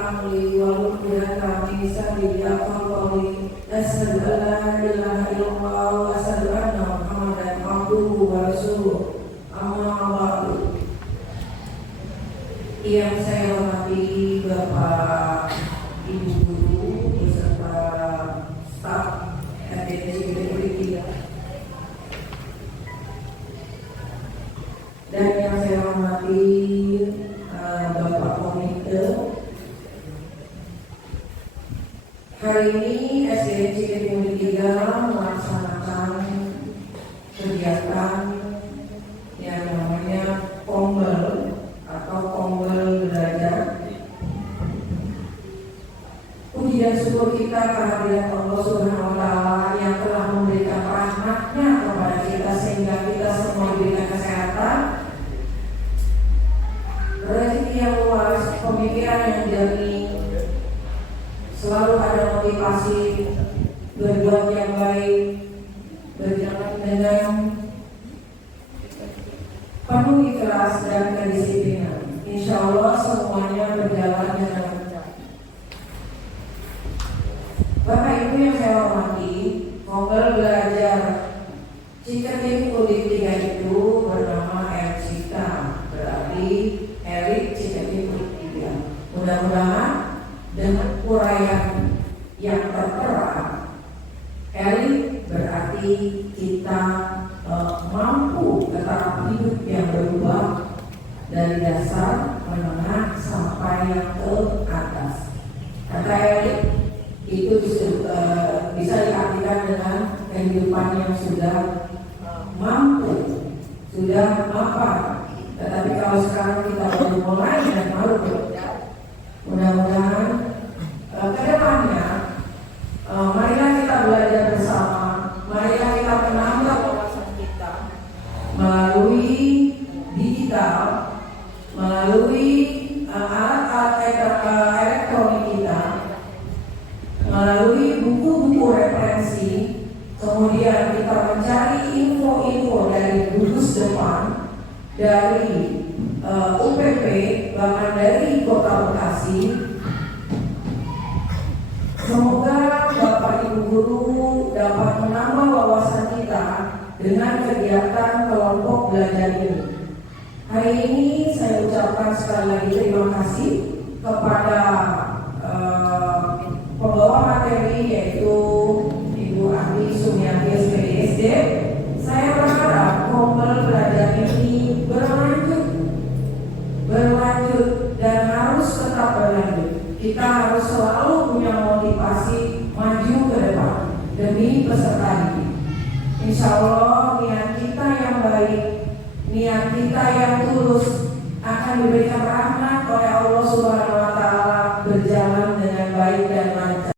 amri wa nuqdata min lisani yafqahu asyhadu an la ilaha illallah wa asyhadu anna Muhammadan abduhu wa rasuluh. Amma ba'du. Yang saya hormati Bapak Ibu guru beserta staf SDN Negeri 3 dan yang saya hormati Bapak Komite. Hari ini SDN Negeri 3 melaksanakan kegiatan yang namanya Kombel atau Kombel Belajar. Puji dan syukur kita kehadirat Allah Subhanahu wa Ta'ala yang telah memberikan rahmat-Nya kepada kita sehingga kita semua diberikan kesehatan, rezeki yang luas, pemikiran yang jernih, selalu ada motivasi berbuat yang baik, berjalan dengan penuh ikhlas dan kedisiplinan. Insya Allah semuanya berjalan dengan lancar. Bapak Ibu yang saya hormati, Kombel Belajar Ciketing Kulit 3 itu bernama ERCITA, berarti Erik Ciketing Kulit 3. Mudah-mudahan dengan uraian yang tertera, Erik berarti kita mampu tetap hidup yang berubah dari dasar, menengah sampai yang ke atas. Kata Erik itu bisa diartikan dengan kehidupan yang sudah mampu, sudah mapan. Tetapi kalau sekarang kita baru mulai dan baru belajar, mudah-mudahan ke depannya marilah kita belajar bersama, marilah kita menambah wawasan kita melalui digital, melalui alat-alat elektronik kita, melalui buku-buku referensi, kemudian kita mencari info-info dari gugus depan, dari UPP, bahkan dari Kota Bekasi. Semoga Bapak Ibu Guru dapat menambah wawasan kita dengan kegiatan kelompok belajar ini. Hari ini saya ucapkan sekali lagi terima kasih kepada pembawa materi yaitu Ibu Andi Sumiati SPDSD. Saya berharap Kombel Belajar ini berlanjut dan harus tetap berlanjut. Kita harus selalu punya motivasi maju ke depan demi peserta didik. Insya Allah niat kita yang baik, niat kita yang tulus akan diberikan rahmat oleh Allah Subhanahu wa Ta'ala, berjalan dengan baik dan lancar.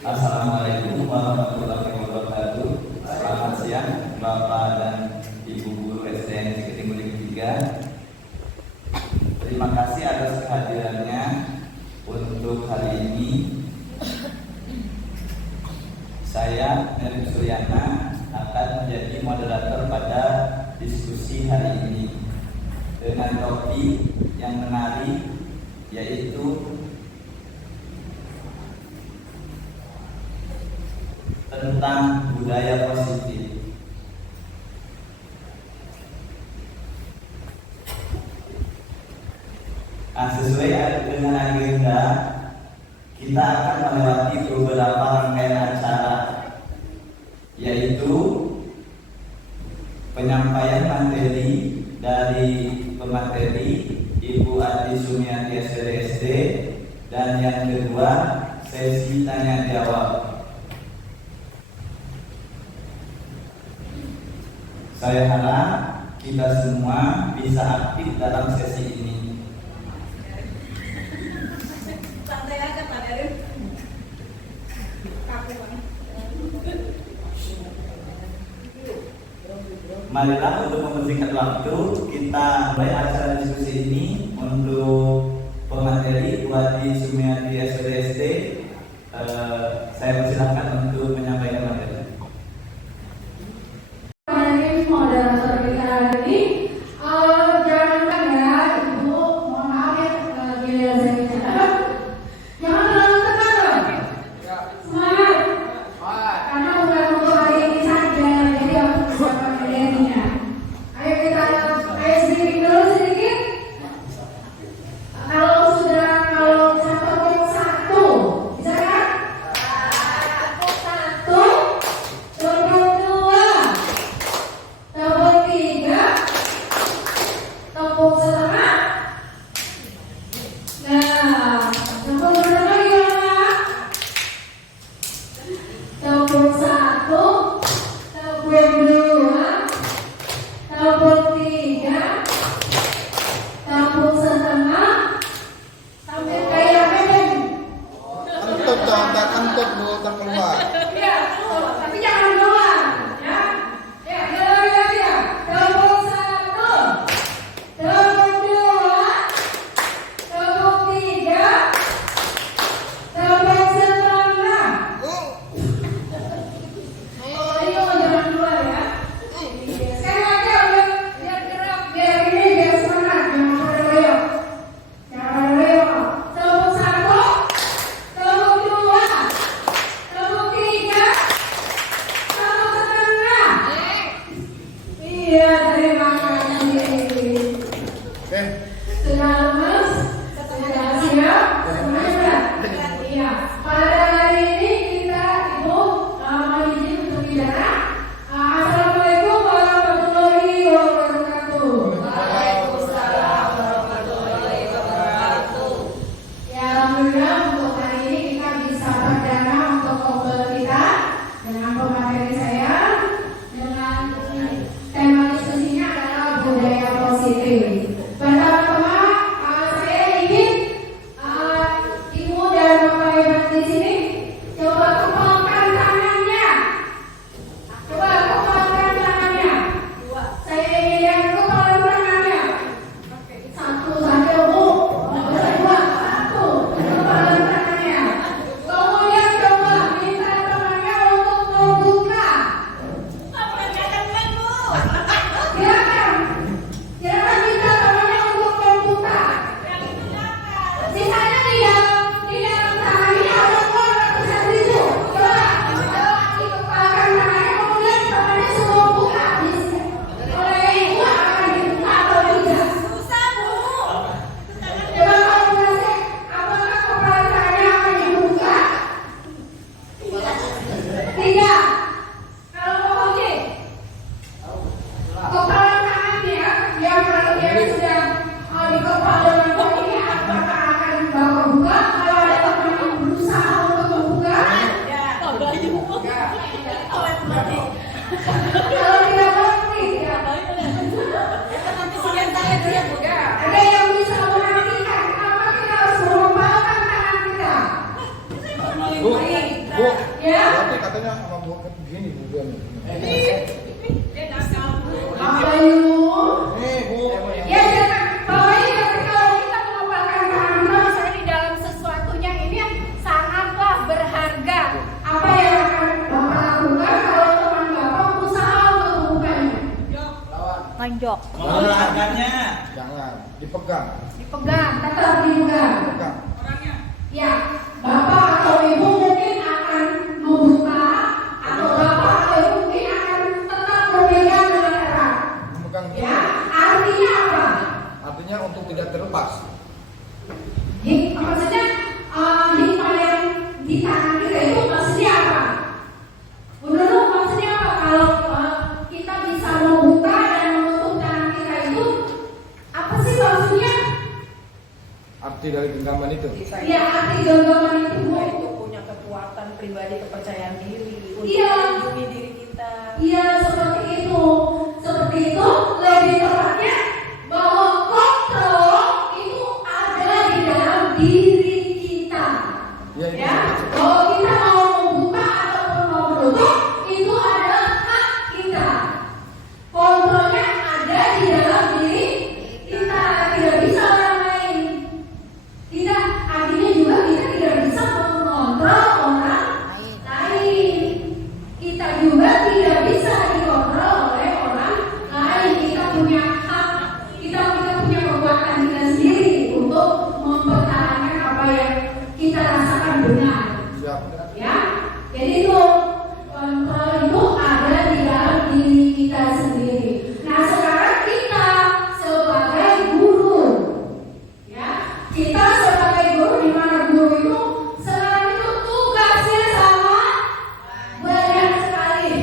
Assalamualaikum warahmatullahi wabarakatuh. Selamat siang Bapak dan Ibu Guru SDN Ciketing Kulit 3. Terima kasih atas kehadirannya untuk hari ini. Saya Nerim Suryana akan menjadi moderator pada diskusi hari ini dengan topik yang menarik, yaitu tentang budaya positif. Sesuai dengan agenda, kita akan melewati beberapa rangkaian acara, yaitu penyampaian materi dari pemateri Ibu Adi Sumiati SPDSD, dan yang kedua sesi tanya jawab. Saya harap kita semua bisa aktif dalam sesi ini. Santai aja Pak Nerim. Marilah untuk mempersingkat waktu, kita mulai acara diskusi ini. Untuk pemateri buat di Sumiati SPDSD, saya persilahkan untuk menyampaikan materi. Moderator kita hari ini tiga, tepung setengah, sampai kayak Medan. Kentut dong, tak kentut bu, terkeluar. Iya, tapi jangan keluar, ya. Ya, ya. Tepung satu, tepung dua, tepung tiga, tepung setengah. Ayo jangan keluar ya. Sekali lagi biar gerak, biar ini biar semangat, jangan pada loyo. Jangan loyo. Tepung satu, tepung dua, tepung tiga, tepung setengah. Iya, terima kasih. Oke. Sudah lemas, sudah siap, semuanya. Iya, pada hari ini kita ibu mohon izin untuk bicara. Assalamualaikum warahmatullahi wabarakatuh. Waalaikumsalam warahmatullahi wabarakatuh. Ya, alhamdulillah untuk hari ini kita bisa perdana untuk ngobrol kita dengan pemateri saya dengan tema diskusinya adalah budaya positif. Pertama-tama saya ingin ibu dan bapak ibu di sini coba kepalkan tangannya. Coba kepalkan tangannya. Saya ingin lihat kepalkan tangannya. Satu saja bu. Dua, satu. Kepalkan tangannya. Kemudian coba minta temannya untuk membuka. Silakan. Silakan minta temannya untuk membuka. Sisanya di dalam tangannya ada uang ratusan ribu. Coba dikepalkan tangannya, kemudian temannya semua buka. Oleh ibu akan dibuka atau tidak? Coba kalau berhasil, apakah kepala tangannya akan dibuka? Tidak. Kalau mau Oji, kepala tangannya yang kalau dia sudah dikepal dengan ini apakah akan dibawa buka? Kalau ada teman yang berusaha untuk membuka, kalau tidak boleh tidak. Ada yang bisa menantikan kenapa kita harus mengepalkan tangan kita? Bu, Ya, berarti katanya sama bu begini bu Dian. apa itu? Nih bu. Ya, jangan. Pokoknya kalau kita mengepalkan tangan kita misalnya di dalam sesuatunya ini yang sangatlah berharga. Apa yang akan Bapak lakukan kalau teman Bapak berusaha untuk membukanya? Lonjok. Menggunakannya. Jangan dipegang. Dipegang, tetap dipegang. Pegang. Ya, Bapak atau Ibu mungkin akan membuka, atau Bapak atau Ibu mungkin akan tetap berpegang dengan erat. Pegang. Ya, artinya apa? Artinya untuk tidak terlepas. Maksudnya hikmah yang di tangan kita itu maksudnya apa? Menurut maksudnya apa? Kalau kita bisa membuka dan menutup tangan kita itu apa sih maksudnya? Arti dari genggaman itu. Ya, arti genggaman itu Bu. Itu punya kekuatan pribadi, kepercayaan diri untuk Iya. melindungi diri kita. Iya, seperti itu. Seperti itu, lebih tepatnya bahwa kontrol itu ada di dalam diri kita. Ya, itu. Ya, kalau kita mau membuka ataupun mau menutup, itu adalah hak kita. Kontrolnya ada di dalam diri kita, tidak bisa orang lain. Tidak, artinya juga kita tidak bisa mengontrol orang lain. Kita juga tidak bisa dikontrol oleh orang lain. Kita punya hak, kita punya kekuatan kita sendiri untuk mempertahankan apa yang kita rasakan benar. Siap. Ya, jadi itu kontrol itu ada di dalam diri kita sendiri. Nah, sekarang kita sebagai guru, ya, kita sebagai guru, di mana guru itu sekarang itu tugasnya sama banyak sekali.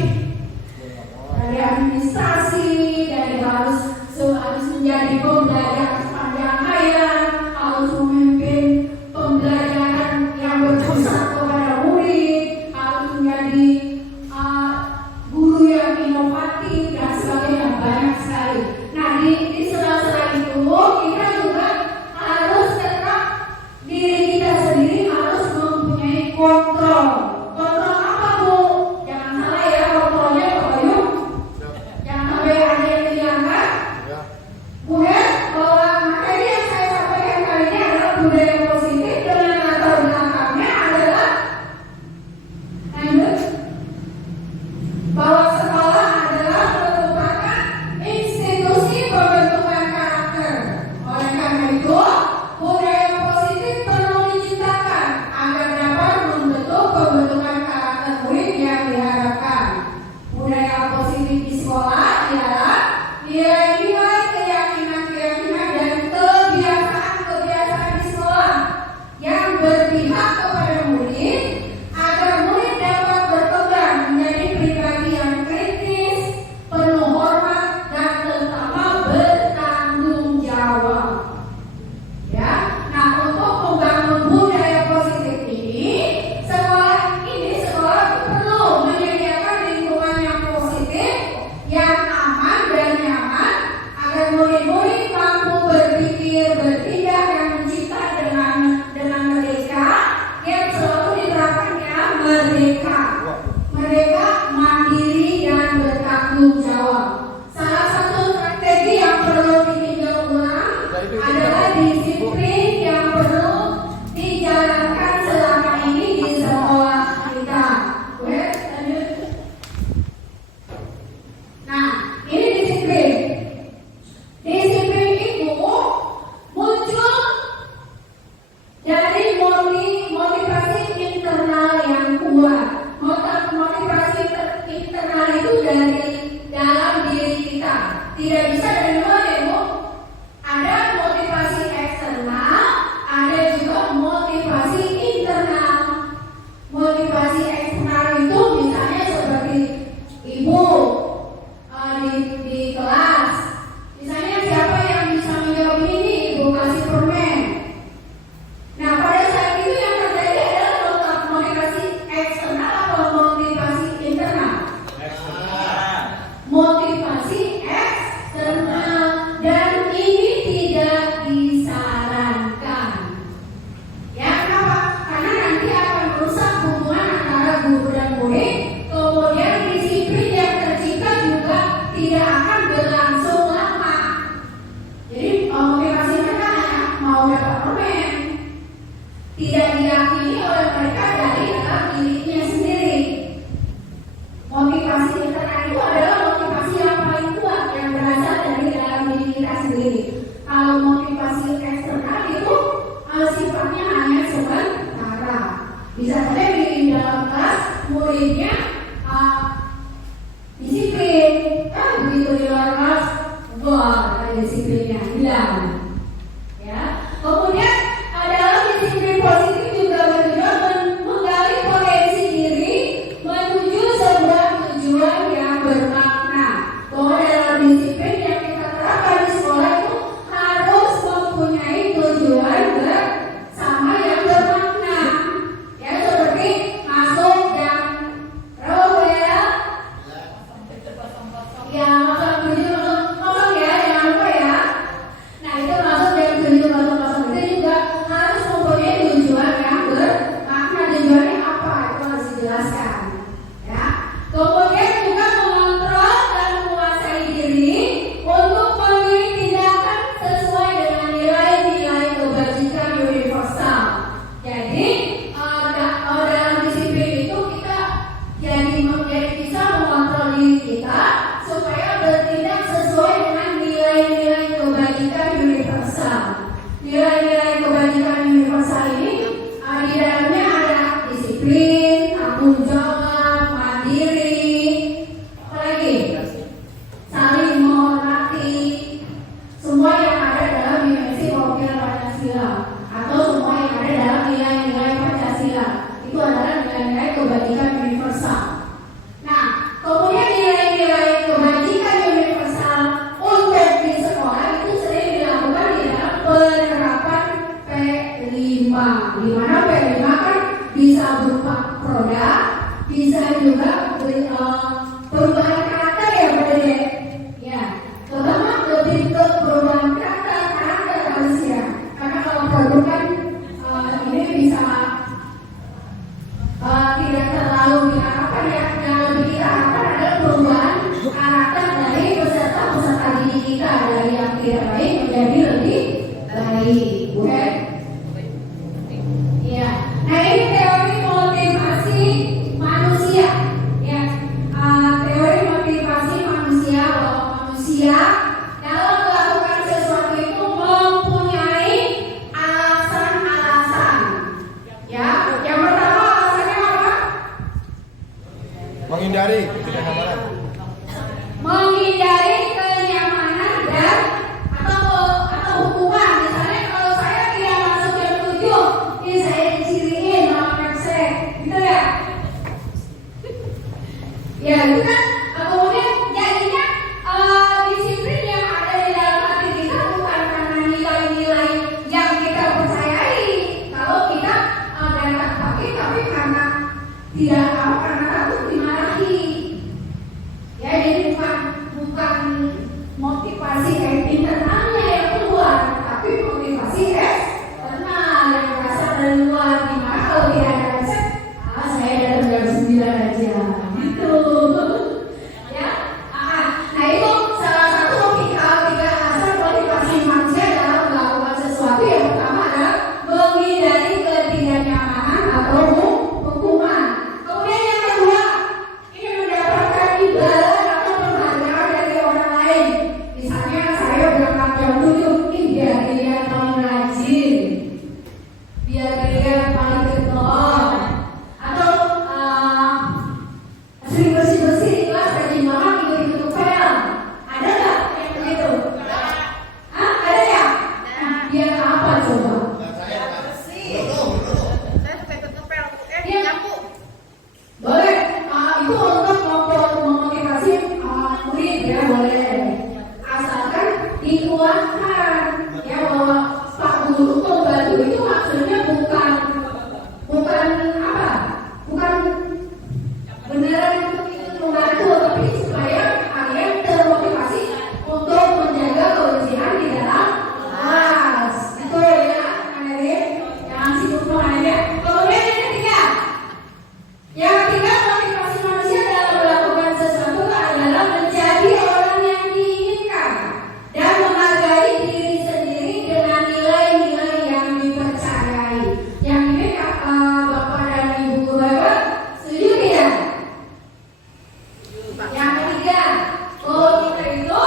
Dari administrasi, dari harus menjadi pembelajar sepanjang hayat, harus memimpin pembelajaran yang berpusat murid-murid mampu berpikir, bertindak dan mencipta dengan merdeka yang selalu diterapkannya merdeka. Merdeka, mandiri dan bertanggung jawab. Salah satu strategi yang perlu ditinjau ulang adalah disiplin yang perlu dijalankan selama ini di sekolah kita. Oke, lanjut. Nah, ini disiplin. Disiplin itu muncul dari motivasi internal yang kuat. Motivasi internal itu dari dalam diri kita. Tidak bisa dari luar ya, Bu. Ada motivasi eksternal, ada juga motivasi internal. Motivasi eksternal itu misalnya seperti ibu di kelas. Misalnya siapa yang bisa menjawab ini, ibu kasih permen. Nah, pada saat itu yang terjadi adalah motivasi eksternal atau motivasi internal. Motivasi eksternal, dan ini tidak disarankan. Ya, kenapa? Karena nanti akan merusak hubungan antara guru dan murid. Kemudian disiplin yang tercipta juga tidak akan berlangsung lama. Jadi motivasi mereka hanya mau dapat permen, tidak diyakini oleh mereka dari dalam dirinya sendiri. Motivasi internal itu adalah motivasi yang paling kuat yang berasal dari dalam diri kita sendiri. Kalau motivasi eksternal itu sifatnya hanya sementara. Bisa saja di dalam kelas muridnya disiplin, begitu di luar kelas, wah, disiplinnya hilang. Ya, kemudian dalam disiplin positif juga bertujuan menggali potensi diri menuju sebuah tujuan yang bermakna. Bahwa dalam disiplin yang kita terapkan di sekolah itu harus mempunyai tujuan bersama yang bermakna. Ya, seperti masuk jam berapa ya? Ya, masuk 7.00 ya, jangan lupa ya. Nah, itu masuk jam 7.00 itu juga harus mempunyai tujuan yang bermakna. Tujuannya apa? Itu harus dijelaskan. Ya. Kemudian juga mengontrol dan menguasai diri untuk memilih tindakan sesuai dengan nilai-nilai kebajikan universal. Jadi dalam disiplin itu kita jadi bisa mengontrol diri kita supaya bertindak sesuai dengan nilai-nilai kebajikan universal. Nilai-nilai kebajikan universal ini di dalamnya ada disiplin, tanggung jawab, mandiri, apalagi saling menghormati, semua yang ada dalam dimensi Pokja Pancasila atau semua yang ada dalam nilai-nilai Pancasila. Itu adalah nilai-nilai kebajikan universal. Nah, kemudian nilai-nilai kebajikan universal untuk di sekolah itu sering dilakukan di dalam penerapan P5, di mana P5 kan bisa berupa produk, bisa juga perubahan karakter ya, Pak Dede. Ya, terutama lebih ke perubahan karakter manusia. Karena kalau produk kan ini bisa tidak terlalu diharapkan ya. Yang lebih kita harapkan adalah perubahan karakter dari peserta didik kita, dari yang tidak baik menjadi lebih baik. Oke? Iya. Nah, ini teori motivasi manusia. Ya, teori motivasi manusia, bahwa manusia dalam melakukan sesuatu itu mempunyai alasan-alasan. Ya, yang pertama alasannya apa? Menghindari ketidaknyamanan. Menghindari kenyamanan dan atau hukuman. Misalnya kalau saya tidak masuk jam 7, ini saya diciriin sama anak saya, gitu ya? Ya, itu kan. Kemudian jadinya disiplin yang ada di dalam hati kita bukan karena nilai-nilai yang kita percayai. Kalau kita berangkat pagi, tapi karena tidak tahu, karena takut dimarahi. dikuatkan ya bahwa Pak Guru membantu itu maksudnya bukan apa? Bukan beneran itu membantu, tapi supaya kalian termotivasi untuk menjaga kebersihan di dalam kelas. Itu ya, anak-anak. Jangan sibuk mengajar. Kemudian yang ketiga, motivasi manusia dalam melakukan sesuatu adalah menjadi orang yang diinginkan dan menghargai diri sendiri dengan nilai-nilai yang dipercayai. Yang ini Bapak dan Ibu Guru setuju tidak? Yang ketiga, kita itu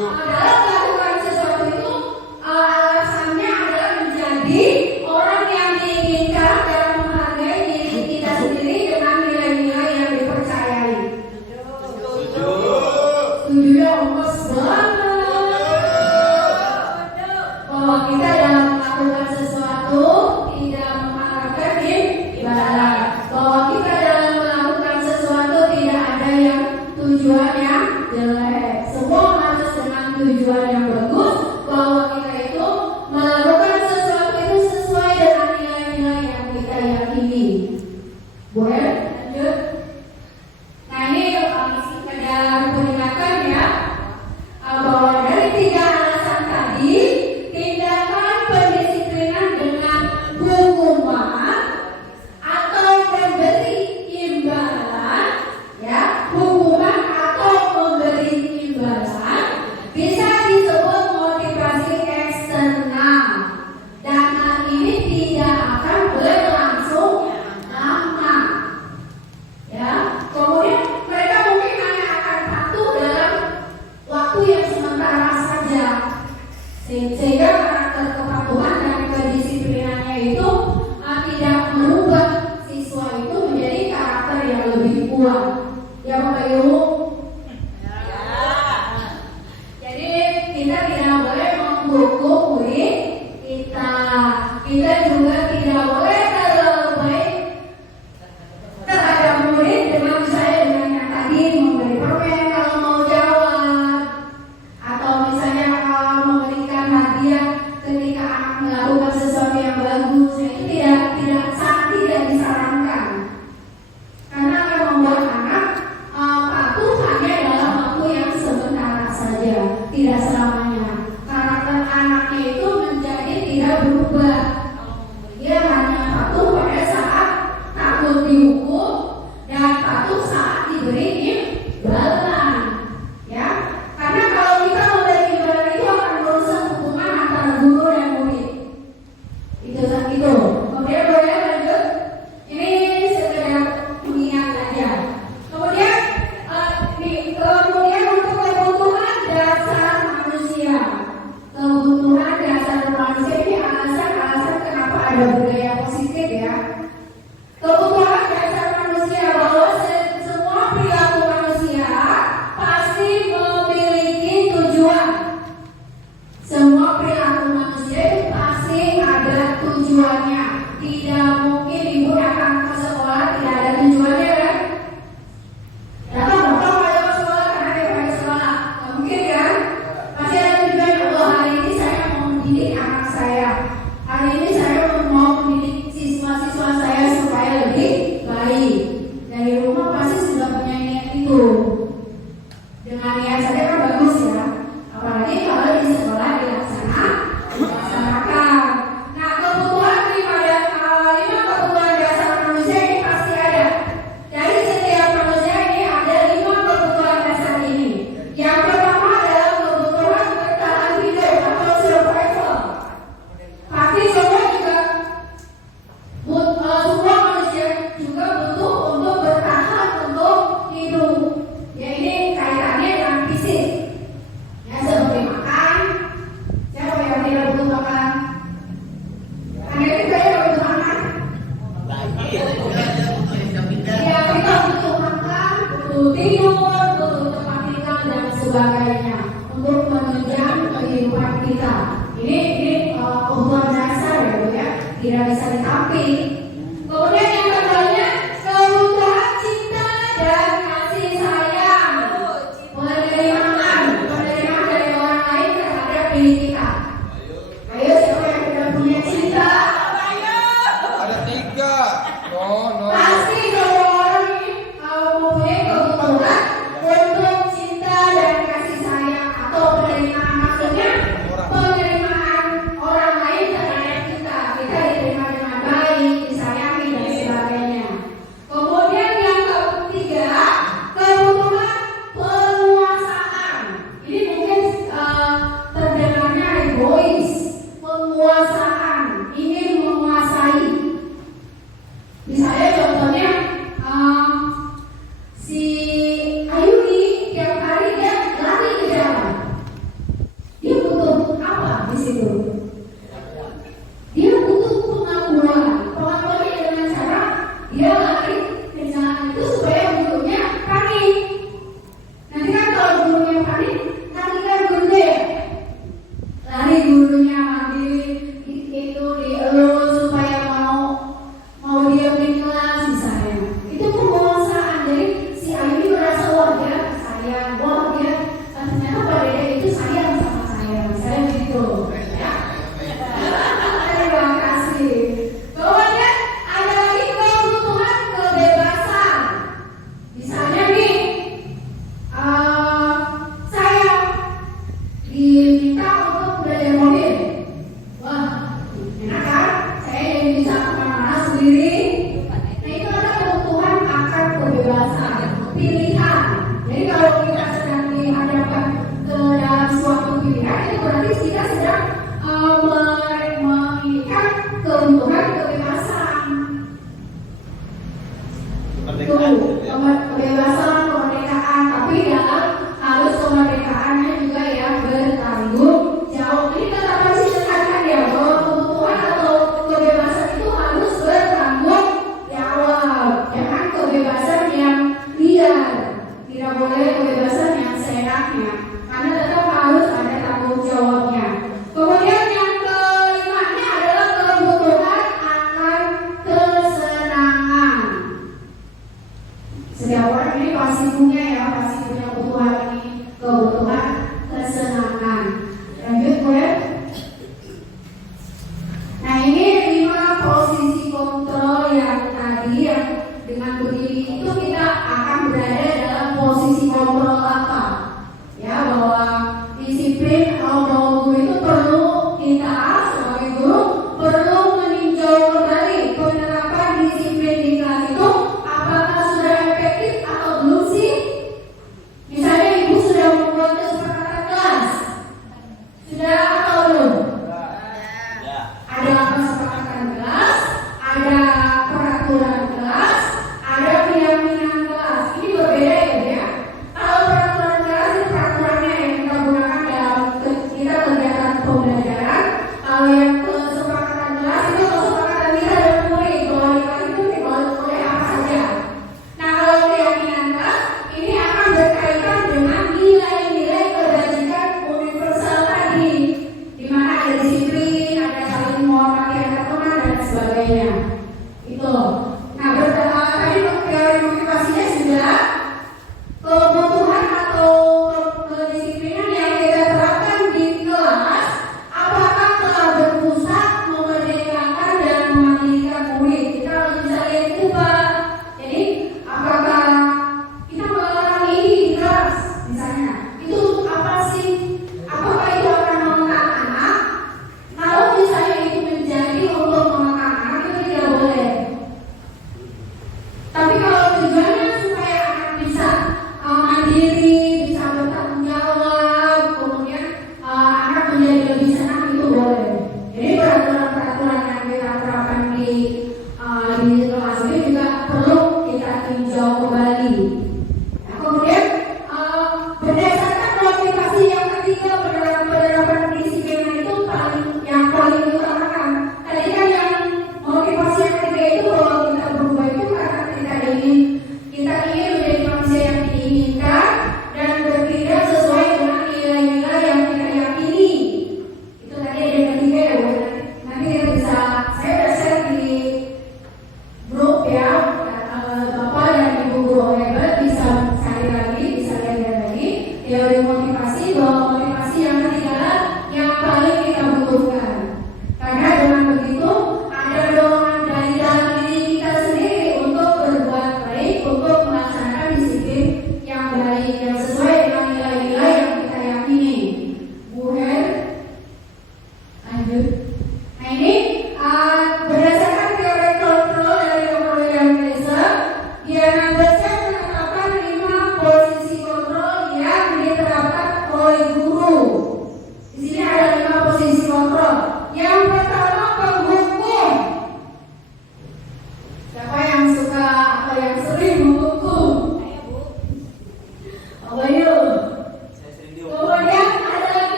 dalam melakukan sesuatu itu alasannya adalah menjadi orang yang diinginkan dan menghargai diri kita sendiri dengan nilai-nilai yang dipercayai. Setuju ya, Mas banget. Bahwa kita dalam melakukan sesuatu tidak mengharapkan imbalan. Bahwa kita dalam melakukan sesuatu tidak ada yang tujuan yang jelek. Semua harus dengan tujuan yang bagus. Bahwa kita itu melakukan sesuatu itu sesuai dengan nilai-nilai yang kita yakini. Boleh lanjut? Nah ini sekedar peringatkan ya, bahwa dari 3 alasan tadi, tindakan pendisiplinan dengan hukuman atau memberi imbalan, ya, hukuman atau memberi imbalan bisa disebut motivasi eksternal, dan hal ini tidak akan berlangsung lama. Ya, kemudian mereka mungkin hanya akan patuh dalam waktu yang sementara saja, sehingga karakter kepatuhan dan kedisiplinannya itu tidak merubah siswa itu menjadi karakter yang lebih kuat. Ya, Bapak Ibu. Jadi kita tidak boleh menghukum murid kita. Kita juga tidak boleh terlalu baik terhadap murid dengan misalnya dengan yang tadi memberi permen kalau mau jawab, atau misalnya memberikan hadiah ketika anak melakukan sesuatu yang bagus. Itu sangat tidak disarankan, karena akan membuat anak patuh hanya dalam waktu yang sementara saja, tidak selamanya. Karakter anaknya itu menjadi tidak berubah. Dia hanya patuh pada saat takut dihukum dan patuh saat diberi imbalan. Ya, karena kalau kita memberi imbalan itu akan merusak hubungan antara guru dan murid. Itu. Kemudian boleh lanjut. Ini sekedar mengingat aja. Kemudian untuk kebutuhan dasar manusia. Kebutuhan dasar manusia ini alasan kenapa ada budaya positif ya. Kebutuhan dasar manusia, bahwa semua perilaku manusia pasti memiliki tujuan. Semua perilaku manusia itu pasti ada tujuannya. Tidak mungkin ibu datang ke sekolah tidak ada tujuannya kan? Datang bapak pada ke sekolah karena dia pada sekolah, nggak mungkin kan? Pasti ada tujuan. Oh, hari ini saya mau mendidik anak saya. Hari ini saya mau mendidik siswa-siswa saya supaya lebih baik. Dari rumah pasti sudah punya niat itu. Dengan niat saja kan bagus ya. Apalagi kalau di sekolah dilaksanakan. Nah, kebutuhan lima kebutuhan dasar manusia ini pasti ada. Dari setiap manusia ini ada 5 kebutuhan dasar ini. Yang pertama adalah kebutuhan bertahan hidup atau survival. Pasti semua manusia juga butuh untuk bertahan, untuk hidup. Ya, ini kaitannya dengan fisik. Ya, seperti makan. Siapa yang tidak butuh makan? Anda itu saya butuh makan. Ya, kita butuh makan, butuh tidur, butuh tempat tinggal dan sebagainya untuk menunjang kehidupan kita. Ini kebutuhan dasar ya, Bu ya. Tidak bisa ditampik. Kemudian yang keduanya, kebutuhan cinta dan kasih sayang. Penerimaan dari orang lain terhadap diri kita. Ayo siapa yang udah punya cinta? Ada 3. No. Pasti kalau orang ini mempunyai kebutuhan untuk cinta dan kasih sayang atau penerimaan, maksudnya penerimaan orang lain terhadap kita diterima dengan baik, disayangi dan sebagainya. Kemudian yang ketiga, kebutuhan penguasaan. Ini mungkin terdengarnya egois, penguasaan, ingin menguasai. Misalnya contohnya si Ayuni tiap hari dia lari ke jalan. Dia butuh apa di situ? Dia butuh pengakuan. Pengakuannya dengan cara dia lari ke jalan itu supaya gurunya panik. Nanti kan kalau gurunya panik, nanti kan gurunya lari gurunya lagi itu dielus supaya mau dia di kelas misalnya. Itu penguasaan. Jadi si Ayu merasa wah dia sayang, wah dia ternyata pada dia itu sayang sama saya, misalnya begitu. Ya. Terima kasih. Kemudian ada lagi kebutuhan kebebasan. Misalnya nih, saya diminta untuk belajar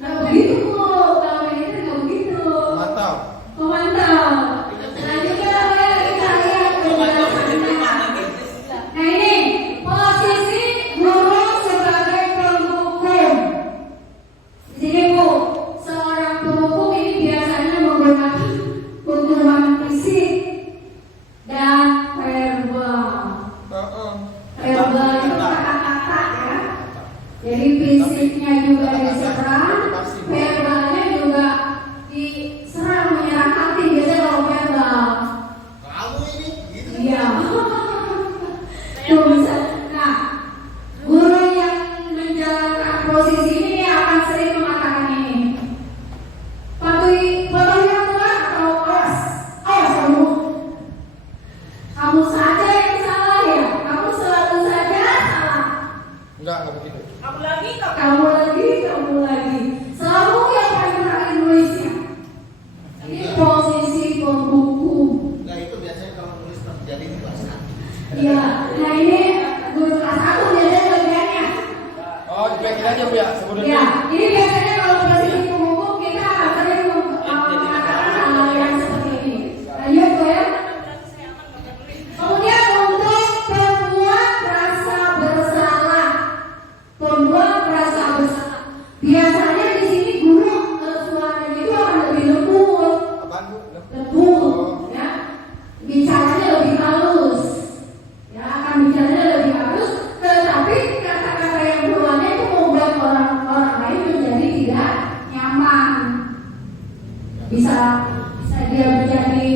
Nah begitu Bu, kalau manajer nggak begitu. Mantap. Oh, mantap. Selanjutnya kita lihat penjelasannya. Nah ini posisi guru sebagai penghukum. Di sini Bu, seorang penghukum ini biasanya menggunakan hukuman fisik dan verbal. Verbal itu kata-kata ya. Jadi fisiknya juga diserang, verbalnya juga diserang, menyerang hati. Biasanya kalau verbal. Kamu ini gitu. Iya. Tuh bisa. Nah, guru yang menjalankan posisi ini akan sering mengatakan ini. Patuhi aturan atau awas kamu. Kamu saja yang salah ya. Kamu selalu saja salah. Enggak begitu. Kamu lagi kok. Kamu lagi. Selalu yang paling terakhir nulisnya. Ini posisi penghukum. Enggak, itu biasanya kalau nulis terjadi di kelas 1. Iya, nah ini guru kelas 1 biasanya bagiannya. Oh, dipegang aja Bu ya, sebutin. Ya, ini biasanya kalau posisi penghukum kita sering mengatakan hal yang seperti ini. Lanjut Bu ya. Kemudian untuk pembuat rasa bersalah. Biasanya di sini guru suaranya itu akan lebih lembut. Apaan Bu? Lembut, ya. Bicaranya lebih halus. Ya, akan bicaranya lebih halus, tetapi kata-kata yang keluarnya itu membuat orang lain menjadi tidak nyaman. Bisa dia menjadi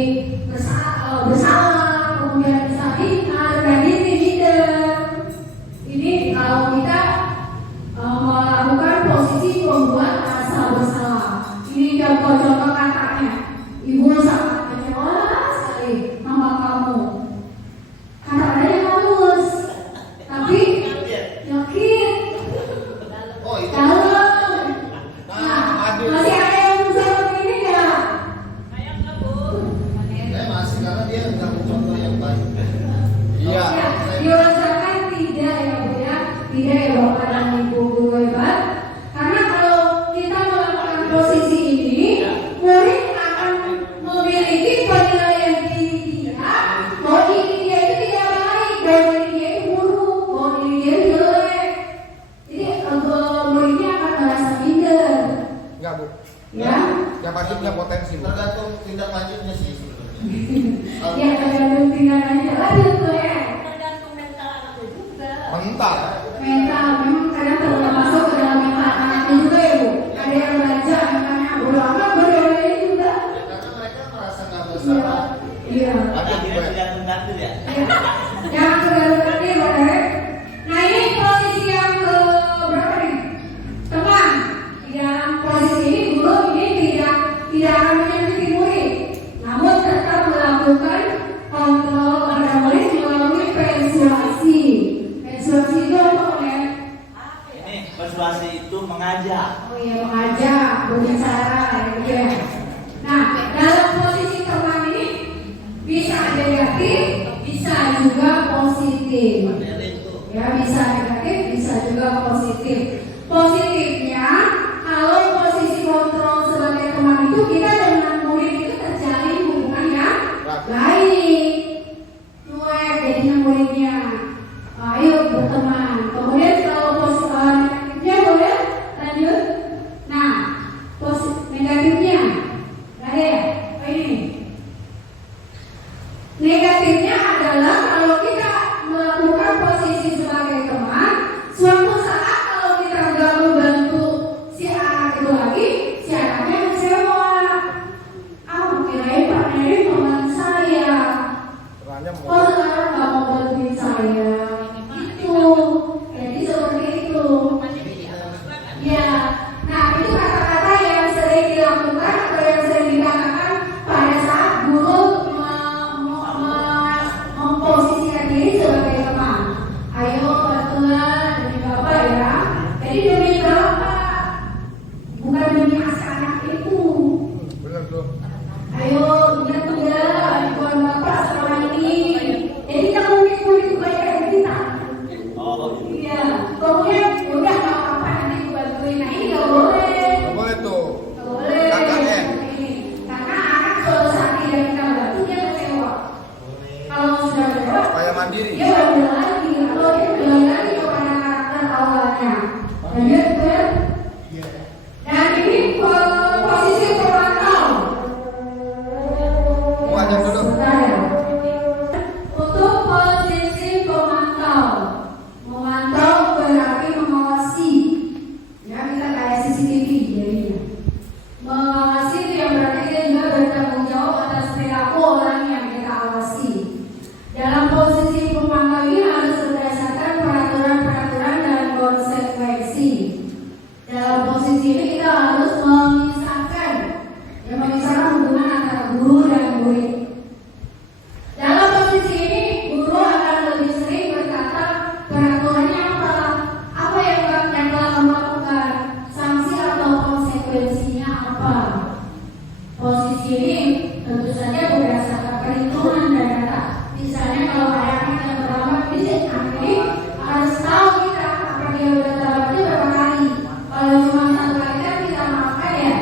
bersalah, kemudian bisa hina dan minder. Ini kalau kita melakukan posisi membuat rasa bersalah. Ini contoh-contoh katanya. Ibu sangat kecewa sekali sama kamu. Kata-katanya halus, tapi yakin. Oh, itu. Dalam. Nah, masih ada yang seperti ini nggak? Kayak nggak Bu? Saya masih, karena dia enggak contoh yang baik. Iya. Ya, dirasakan tidak ya Bu ya, tidak ya Bapak dan Ibu guru hebat. Karena kalau kita melakukan posisi ini, murid akan memiliki penilaian diri dia bahwa diri dia itu tidak baik, bahwa diri dia itu buruk, bahwa diri dia itu jelek. Jadi muridnya akan merasa minder, Enggak Bu. ya. Yang pasti punya potensi Bu. Tergantung tindak lanjutnya sih sebenarnya. Ya tergantung tindakannya. Lanjut Bu ya. Tergantung mental anaknya juga. Mental. Mental memang kadang termasuk ke dalam mental anaknya juga ya Bu. Ada yang belajar makanya bodo amat ini juga. Karena mereka merasa enggak Iya. bersalah. Iya. Akhirnya sudah mengatur ya. Iya. Yang kedua nih boleh. Nah ini posisi yang ke berapa nih? Teman. Di dalam posisi ini guru ini tidak akan menyakiti murid, namun tetap melakukan kontrol pada murid melalui persuasi. Persuasi itu apa ya? Ini persuasi itu mengajak. Oh iya, mengajak, berbicara, ya. Nah, dalam posisi teman ini bisa negatif, bisa juga positif. Ya, bisa negatif, bisa juga positif. Positifnya, kalau posisi kontrol sebagai teman itu kita dengan murid itu terjalin hubungan yang baik. Cuek jadinya muridnya. Ayo berteman. Kemudian kalau posisi negatifnya boleh lanjut. Nah, posisi negatifnya ada ya? Oh, ini. Negatifnya adalah kalau kita melakukan posisi sebagai teman, suatu saat kalau kita Dan ini posisi pemantau. Mau aja dulu. Sebentar ya. Untuk posisi pemantau, memantau berarti mengawasi. Ya, kita kayak CCTV jadinya. Mengawasi itu yang berarti kita juga bertanggung jawab atas perilaku orang yang kita awasi. Dalam posisi pemantau ini harus berdasarkan peraturan-peraturan dan konsekuensi. Dalam posisi ini kita harus memisahkan hubungan antara guru dan murid. Dalam posisi ini guru akan lebih sering berkata peraturannya apa yang telah kamu lakukan, sanksi atau konsekuensinya apa. Posisi ini tentu saja berdasarkan perhitungan dan data. Misalnya kalau ada anak yang terlambat, anak ini harus tahu kita apa dia sudah terlambatnya berapa kali. Kalau cuma satu kali kan kita maafkan ya,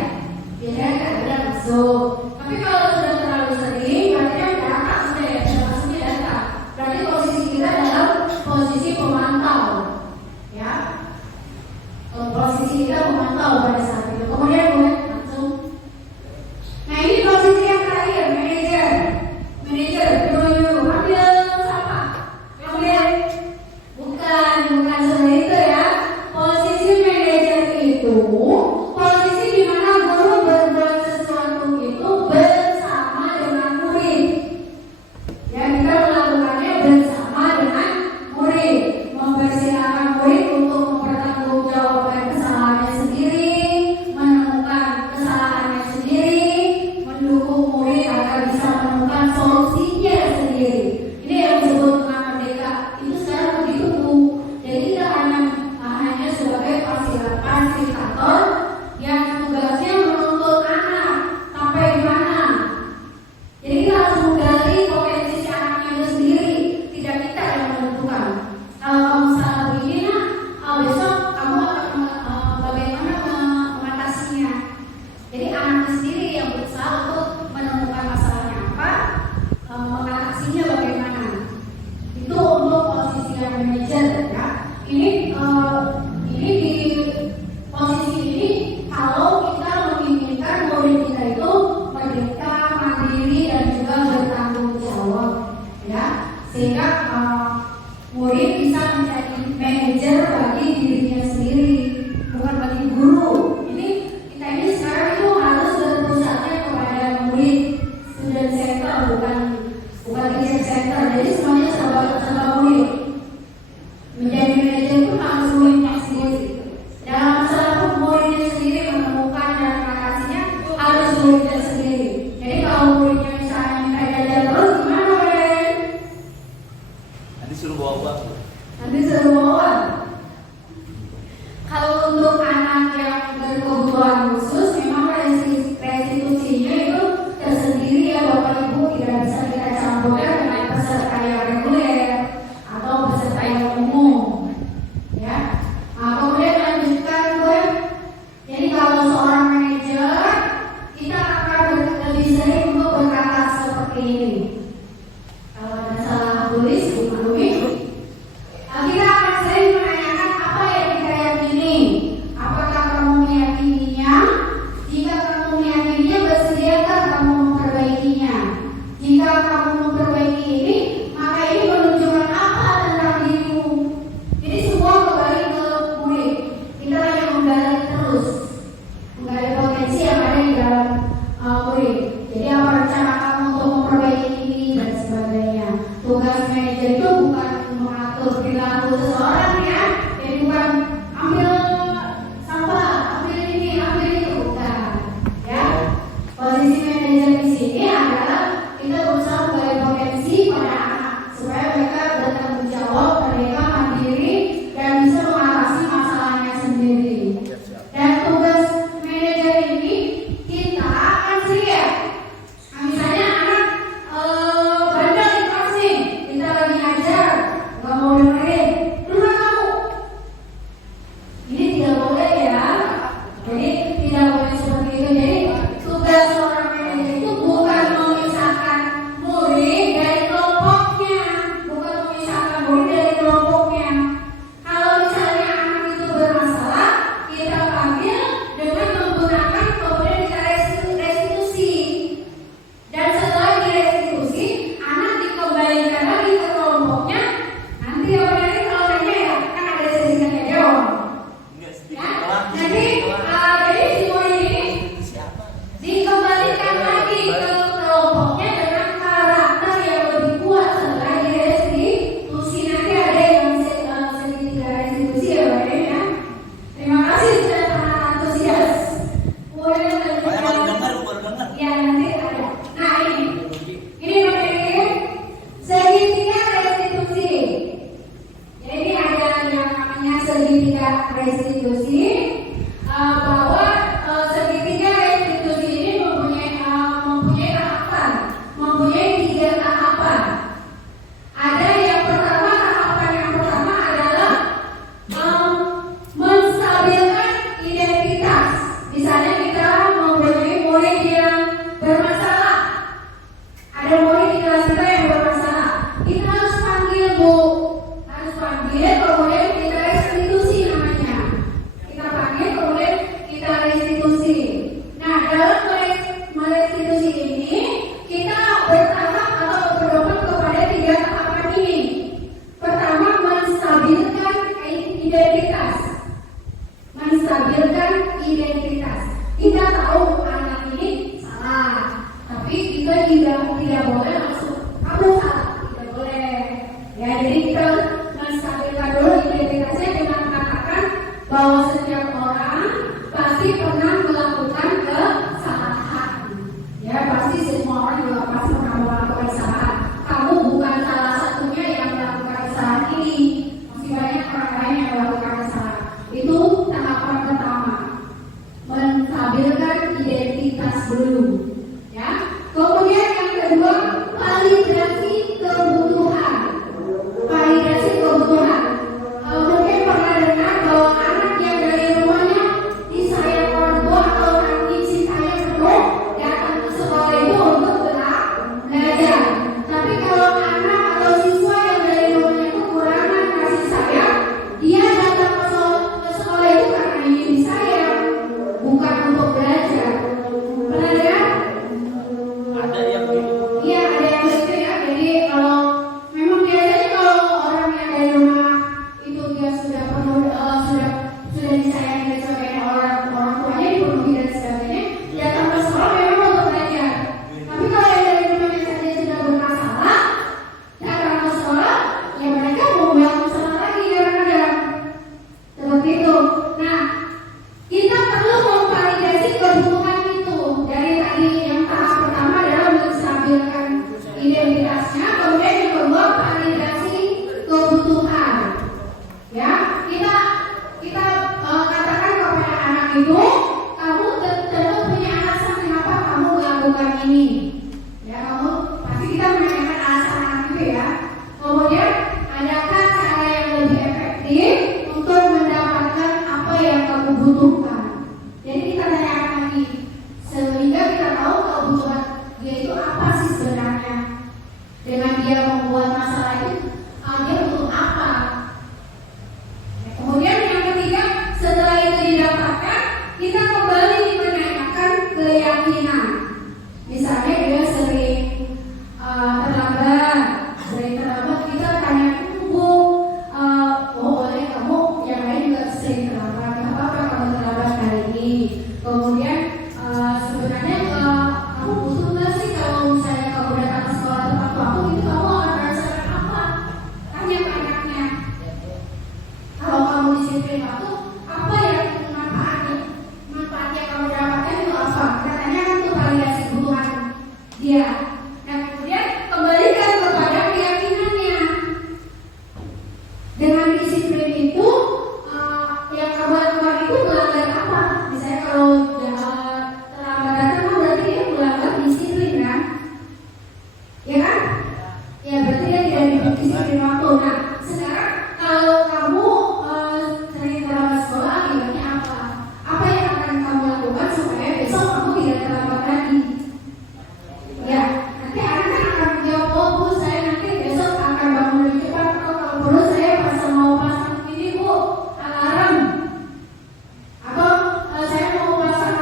biasanya kan udah masuk. Tapi kalau sudah terlalu sering, berarti kan data sudah ya, sudah masuknya data. Berarti posisi kita dalam posisi pemantau, ya. Posisi kita memantau pada saat itu. Kemudian boleh langsung. Nah ini posisi yang terakhir, manajer. Manajer, dulu ambil siapa? Kemudian bukan seperti itu ya. Posisi manajer itu posisi di mana guru berbuat sesuatu itu bersama dengan murid. Ya, kita melakukannya bersama dengan murid, mempersilahkan murid untuk mempertanggungjawabkan kesalahannya sendiri, menemukan kesalahannya sendiri, mendukung murid agar bisa menemukan solusinya sendiri. Ini yang disebut dengan merdeka. Itu sekarang begitu Bu. Jadi kita hanya sebagai fasilitator yang tugasnya menuntut anak sampai di mana. Jadi kita harus menggali potensi si anaknya itu sendiri, tidak kita yang menentukan. Kalau kamu salah begini, besok kamu akan bagaimana mengatasinya. Jadi anaknya sendiri yang berusaha untuk menemukan masalahnya apa, mengatasinya bagaimana. Itu untuk posisi yang manajer ya. Ini di posisi ini kalau kita menginginkan murid kita itu merdeka, mandiri dan juga bertanggung jawab ya, sehingga murid bisa menjadi manajer bagi dirinya sendiri, bukan bagi guru. Kita ini sekarang itu harus berpusatnya kepada murid, student center, bukan teacher center. Jadi semuanya serba murid. Menjadi manajer pun harus muridnya sendiri. Dalam masalah muridnya sendiri menemukan dan mengatasinya harus muridnya sendiri. Jadi kalau muridnya misalnya minta jajan terus gimana Ren? Nanti suruh bawa uang. Nanti suruh bawa. Kalau untuk anak yang berkebutuhan khusus, memang restitusinya itu tersendiri ya Bapak Ibu, tidak bisa kita campurkan dengan peserta yang reguler atau peserta yang umum, ya. Kemudian lanjutkan gue. Jadi kalau seorang manajer, kita akan Jadi semua ini dikembalikan lagi ke kelompoknya dengan karakter yang lebih kuat setelah direstitusi. Nanti ada yang segitiga restitusi ya Pak ya. Terima kasih sudah sangat antusias. Kemudian ya nanti ada. Nah ini memiliki segitiga restitusi. Jadi ada yang namanya segitiga restitusi, bahwa segitiga restitusi ini mempunyai tahapan, mempunyai 3 tahapan. Ada yang pertama, tahapan yang pertama adalah menstabilkan identitas. Misalnya kita mempunyai murid yang bermasalah, ada murid di kelas kita yang bermasalah, kita harus panggil Bu, harus panggil, kemudian kita restitusi namanya. Kita panggil, kemudian kita restitusi. Nah, dalam merestitusi ini kita bertahap atau berdoa kepada 3 tahapan ini. Pertama, menstabilkan identitas. Menstabilkan identitas. Kita tahu anak ini salah, tapi kita tidak boleh langsung kamu salah, tidak boleh. Ya, jadi kita menstabilkan dulu identitasnya dengan mengatakan bahwa setiap orang pasti pernah melakukan kesalahan. Ya, pasti semua orang juga pasti pernah melakukan kesalahan. Kamu bukan salah satunya yang melakukan kesalahan ini. Masih banyak orang lain yang melakukan kesalahan. Itu tahapan pertama. Menstabilkan identitas dulu. Ya. Kemudian yang kedua, validasi kebutuhan. Validasi kebutuhan. Mungkin pernah dengar bahwa anak yang dari rumahnya disayang orang tua atau nanti cintanya penuh datang ke sekolah itu untuk belajar. Tapi kalau anak atau siswa yang dari rumahnya itu kekurangan kasih sayang, dia datang ke sekolah itu karena ingin disayang, bukan untuk belajar. Pernah dengar? Ada yang begitu. Iya, ada yang begitu ya. Jadi kalau memang biasanya kalau orang yang dari rumah itu dia sudah penuh, sudah disayangi dan sebagainya, orang tuanya dipenuhi dan sebagainya, datang ke sekolah memang untuk belajar. Tapi kalau yang dari rumahnya saja sudah bermasalah, datang ke sekolah, ya mereka mau buat masalah lagi kadang-kadang. Seperti itu. Nah, kita perlu memvalidasi kebutuhan itu. Dari tadi yang tahap pertama adalah menstabilkan identitasnya, kemudian yang kedua validasi kebutuhan. Ya, kita katakan kepada anak itu, kamu tentu punya alasan kenapa kamu melakukan ini. Ya, kamu pasti kita menanyakan alasan anak itu ya. Kemudian adakah cara yang lebih efektif untuk mendapatkan apa yang kamu butuhkan? Jadi kita tanyakan lagi sehingga kita tahu kebutuhan dia itu apa sih sebenarnya. Dengan dia membuat masalah itu, dia butuh apa? Kemudian yang ketiga, setelah itu didapatkan, kita kembali menanyakan keyakinan. Misalnya dia sering terlambat, kita tanya, Bu, boleh kamu yang lain juga sering terlambat, nggak apa-apa kamu terlambat kali ini. Kemudian sebenarnya kamu butuh nggak sih kalau misalnya kamu datang ke sekolah tepat waktu itu kamu akan merasakan apa? Tanya ke anaknya. Kalau kamu disiplin waktu, apa yang manfaatnya? Manfaatnya kamu dapatkan itu apa? Katanya kan itu validasi kebutuhan dia. Nah kemudian kembalikan kepada keyakinannya. Dengan disiplin itu, yang kamu lakukan itu melanggar apa? Misalnya kalau terlambat datang, berarti dia melanggar disiplin kan? Ya kan? Ya berarti dia tidak disiplin waktu. Nah sekarang kalau kamu sering terlambat sekolah, akibatnya apa? Apa yang akan kamu lakukan supaya besok kamu tidak terlambat lagi? Ya, nanti anak akan menjawab, oh Bu, saya nanti besok akan bangun lebih cepat. Kalau perlu saya mau pasang ini Bu, alarm. Atau saya mau pasang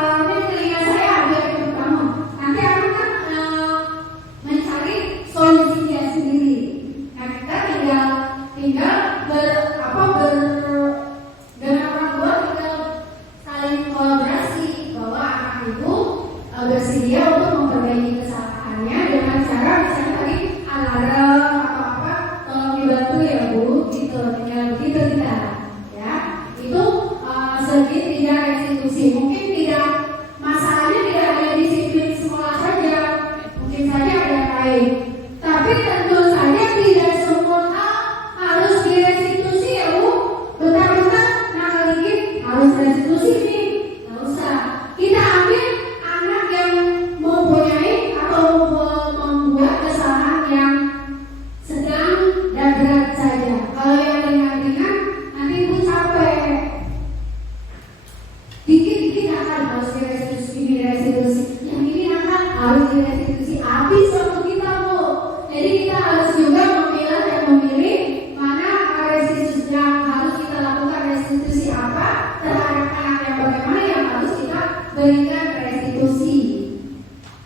dikit-dikit akan harus direstitusi, yang ini akan harus direstitusi. Habis waktu kita Bu. Jadi kita harus juga memilah dan memilih mana restitusi yang harus kita lakukan, restitusi apa terhadap anak yang bagaimana yang harus kita berikan restitusi.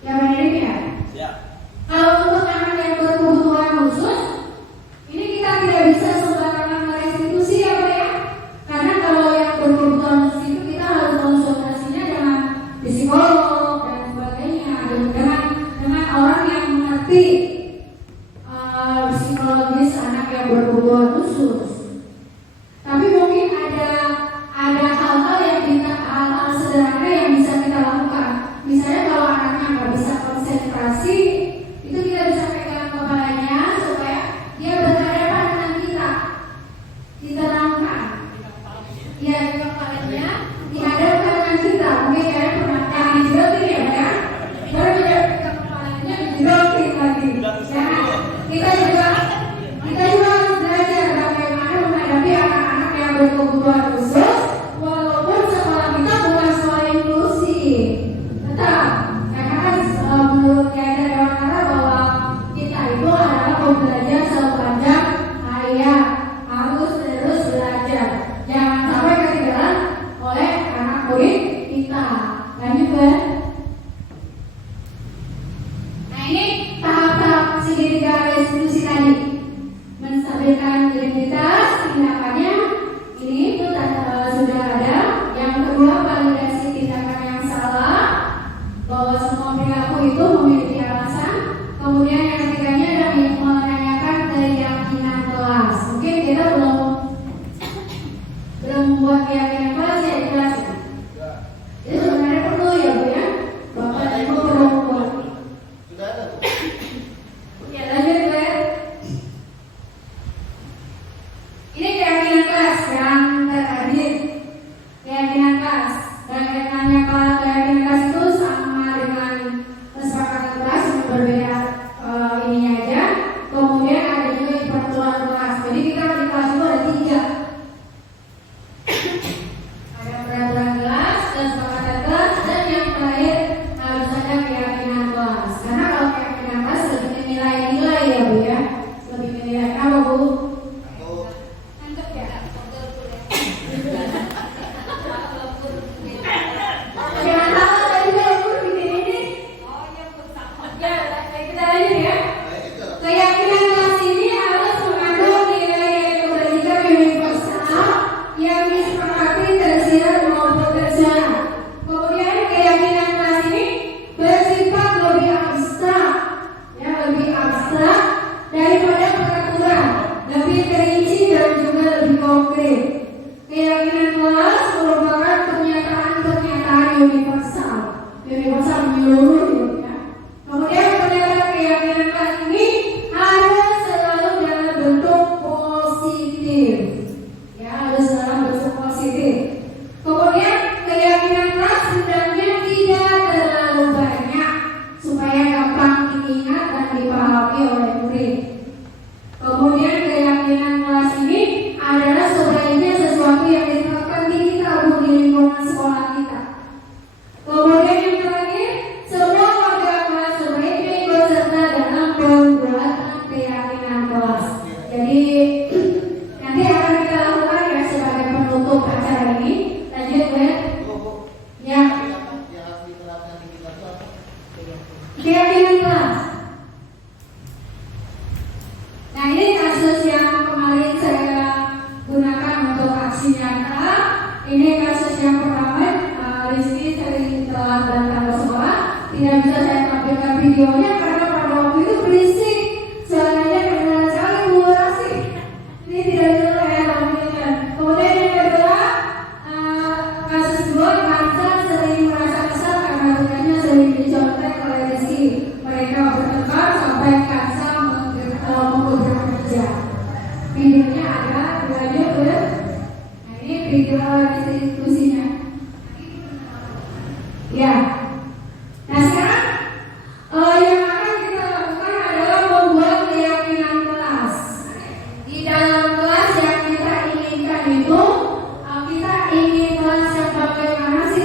Ya benar ya? Siap. Kalau untuk anak yang berkebutuhan khusus, ini kita tidak bisa sembarangan merestitusi ya Pak ya. Karena kalau yang berkebutuhan khusus itu kita harus konsultasinya dengan psikolog dan sebagainya, dengan orang yang mengerti psikologis anak yang berkebutuhan khusus. Tapi mungkin ada hal-hal yang hal-hal sederhana yang bisa kita lakukan. Misalnya kalau anaknya nggak bisa konsentrasi, itu kita bisa pegang kepalanya supaya dia berhadapan dengan kita, ditenangkan. Ya, kepalanya dihadapkan dengan kita. Mungkin kalian pernah yang dijerotin ya, ya? Baru dia pegang kepalanya dijerotin lagi. Ya, kita juga harus belajar bagaimana menghadapi anak-anak yang berkebutuhan khusus, walaupun sekolah kita bukan sekolah inklusi. Tetap, karena kan menurut Kiai Dewantara bahwa kita itu adalah pembelajar sepanjang hayat, harus terus belajar. Jangan sampai ketinggalan oleh anak murid kita. Lanjut kan? Nah ini tahap-tahap segitiga restitusi tadi. Menstabilkan identitas, tindakannya ini itu sudah ada. Yang kedua, validasi tindakan yang salah, bahwa semua perilaku itu memiliki alasan. Kemudian yang ketiganya adalah menanyakan keyakinan kelas. Mungkin kita belum membuat keyakinan kelas ya di kelas ya. Itu sebenarnya perlu ya Bu ya. Bapak dan Ibu perlu membuat. Sudah ada Bu. Ya lanjut Bu ya. Ini keyakinan kelas yang terakhir. Keyakinan kelas. Dan keyakinan kelas itu sama dengan kesepakatan kelas yang berbeda ininya aja. Kemudian ada juga di peraturan kelas. Jadi kita di kelas itu ada 3. Ada peraturan kelas, kesepakatan kelas, dan yang terakhir harus ada keyakinan kelas. Karena kalau keyakinan kelas lebih menilai-nilai ya Bu ya. Lebih menilai apa Bu? Aku Mantap ya. Jangan tahu tadi saya ukur bikin ini. Ya, kita lanjut ya. itu Keyakinan kelas ini harus mengandung nilai kebajikan universal yang disepakati tersier maupun tersier. Kemudian keyakinan kelas ini bersifat lebih abstrak, ya lebih abstrak daripada peraturan, lebih terinci dan juga lebih konkret. Keyakinan kelas merupakan pernyataan universal menyeluruh ya. Kemudian pernyataan keyakinan kelas ini harus selalu dalam bentuk positif, ya harus dalam bentuk positif. Kemudian keyakinan kelas hendaknya tidak terlalu banyak supaya gampang diingat dan dipahami oleh murid. Kemudian keyakinan kelas ini adalah sebaiknya sesuatu yang diterapkan di kita di lingkungan sekolah kita. Kemudian yang terakhir, semua warga kelas sebaiknya ikut serta dalam pembuatan keyakinan kelas. Jadi nanti akan kita lakukan ya sebagai penutup acara ini. Lanjut Bu. Bu. Ya, Yang harus diterapkan di kita itu apa? keyakinan kelas. Nah ini kasus yang kemarin saya gunakan untuk aksi nyata. Ini kasus yang pertama, Rizky sering telat datang ke sekolah. Tidak bisa saya tampilkan videonya karena pada waktu itu berisik. Suaranya kedengaran sekali Bu Rasi. Ini tidak bisa saya tampilkan. Kemudian yang kedua, kasus kedua, Kansa sering merasa kesal karena rekannya sering dicontek oleh Rizky. Mereka bertengkar sampai Kansa menggoda kerja. Videonya ada, lanjut ya. Nah ini video restitusinya. Ya. Nah sekarang yang akan kita lakukan adalah membuat keyakinan kelas. Di dalam kelas yang kita inginkan itu, kita ingin kelas yang bagaimana sih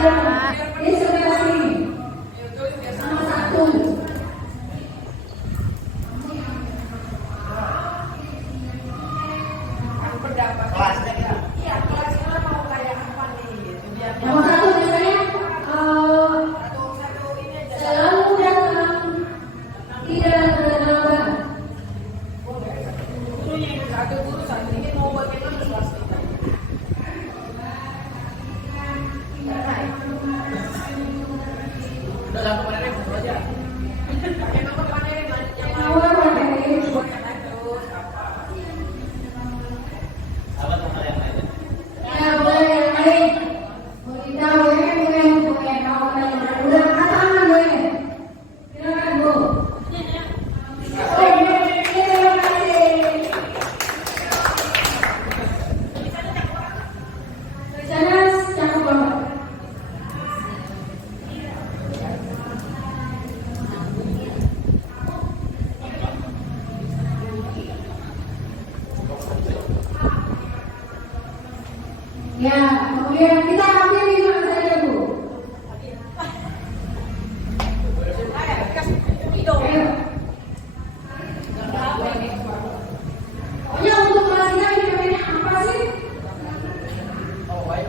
Ini sebelah sini. Sama satu. Kelasnya kita. Iya, kelasnya mau kayak apa nih? Gitu. Biar Nomor satu biasanya satu ini aja. selalu datang tidak terlambat. Gurunya yang satu guru satu ini mau bagaimana kelas kita? Udah langsung pada dulu aja. Pakai nomor mana yang Nomor berapa ini? terus apa? Apa nomor yang lain? Ya boleh yang lain. Boleh boleh kau udah katakan boleh. Silakan Bu. Oh iya, terima kasih. Rencana cakep banget. Ya, kemudian kita ambil di mana saja Bu. Ayo. Pokoknya untuk kelas kita ini namanya apa sih? Oh, baik.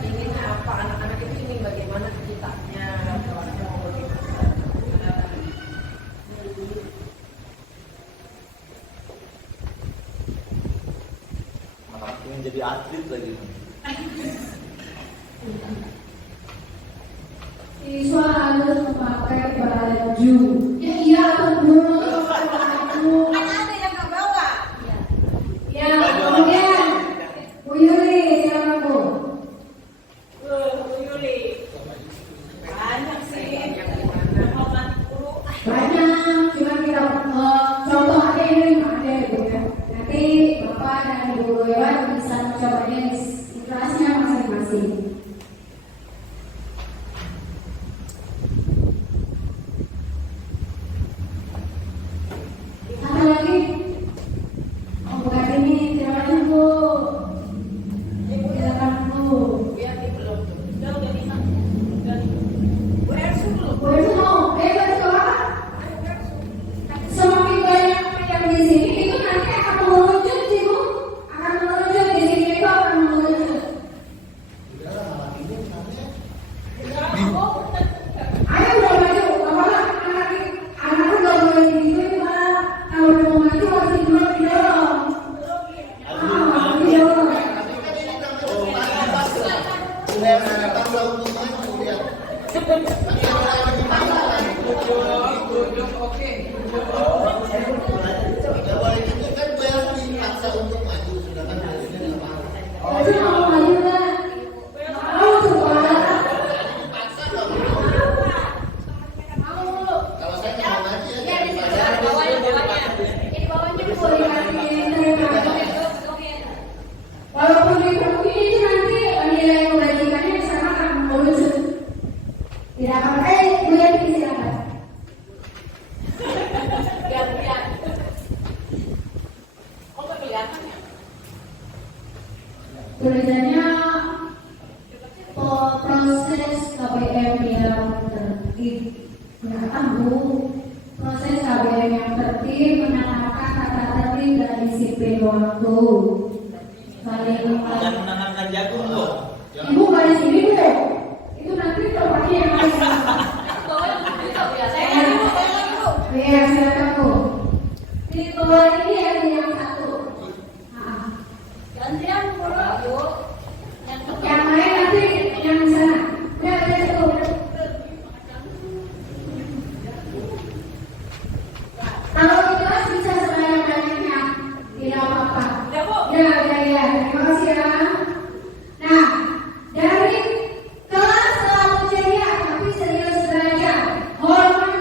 Inginnya apa? Anak-anak itu ingin bagaimana ceritanya? Mau bagaimana? Maka ingin jadi atlet lagi. Siswa harus memakai baju. Ya iya betul. Ada yang nggak bawa. Ya kemudian Bu Yuli silakan Bu. Yuli. Banyak sih. Mau guru. Banyak, cuma kita contoh aja ini ada Bu ya. Nanti Bapak dan Ibu Guru bisa mencobanya di kelasnya masing-masing. Satu lagi, oh bukan ini, terima kasih Bu. Silakan Bu. Biar dia belum. Udah nih. Bu Ersu belum. Bu itu mau, betul apa? Semakin banyak yang di sini itu nanti akan mengerucut sih Bu, akan mengerucut di sini itu akan mengerucut. Udah lah, malah tidur nanti. Ayo udah maju, anak udah mulai gitu itu malah kalau mau maju harus didorong. Didorong. Udah tanggal untuk maju dia. Ya boleh itu kan bayar dipaksa untuk maju, sedangkan hasilnya nggak mau. Tapi mau maju nggak? Mau coba. Dipaksa nggak mau. Mau. Kalau saya nggak mau maju ya Di dipaksa. bawahnya. Ini bawahnya boleh dikasih terima. Walaupun dipenuhi itu nanti nilai kebajikannya di sana akan mengerucut. Tidak akan boleh silakan. Biar. Oh, nggak kelihatan ya? Tulisannya proses KBM yang tertib. Menanyakan Bu, proses KBM yang tertib menanamkan tata tertib dan disiplin waktu. Saling Jangan menanamkan jagung loh. Ibu nggak di sini Bu. Itu nanti tempatnya yang lain. Iya, silakan Bu. Di bawah ini ada yang satu. Nah, Gantian guru. Yuk. yang lain nanti yang di sana. Udah ada satu. Kalau di kelas bisa sebanyak-banyaknya, tidak apa-apa. Ya, Bu. Ya. Terima kasih ya. Nah, dari kelas selalu ceria tapi serius belajar. Hormat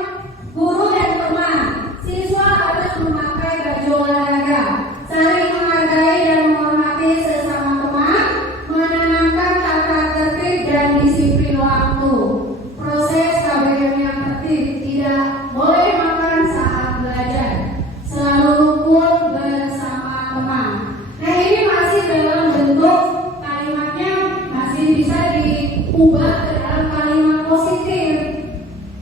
guru dan teman. Siswa harus memakai baju olahraga. Saling menghargai dan menghormati sesama teman. Menanamkan tata tertib dan disiplin waktu. Proses KBM yang tertib, tidak boleh makan saat belajar. Selalu kumpul bersama teman. Nah ini masih dalam bentuk kalimatnya masih bisa ubah ke dalam kalimat positif.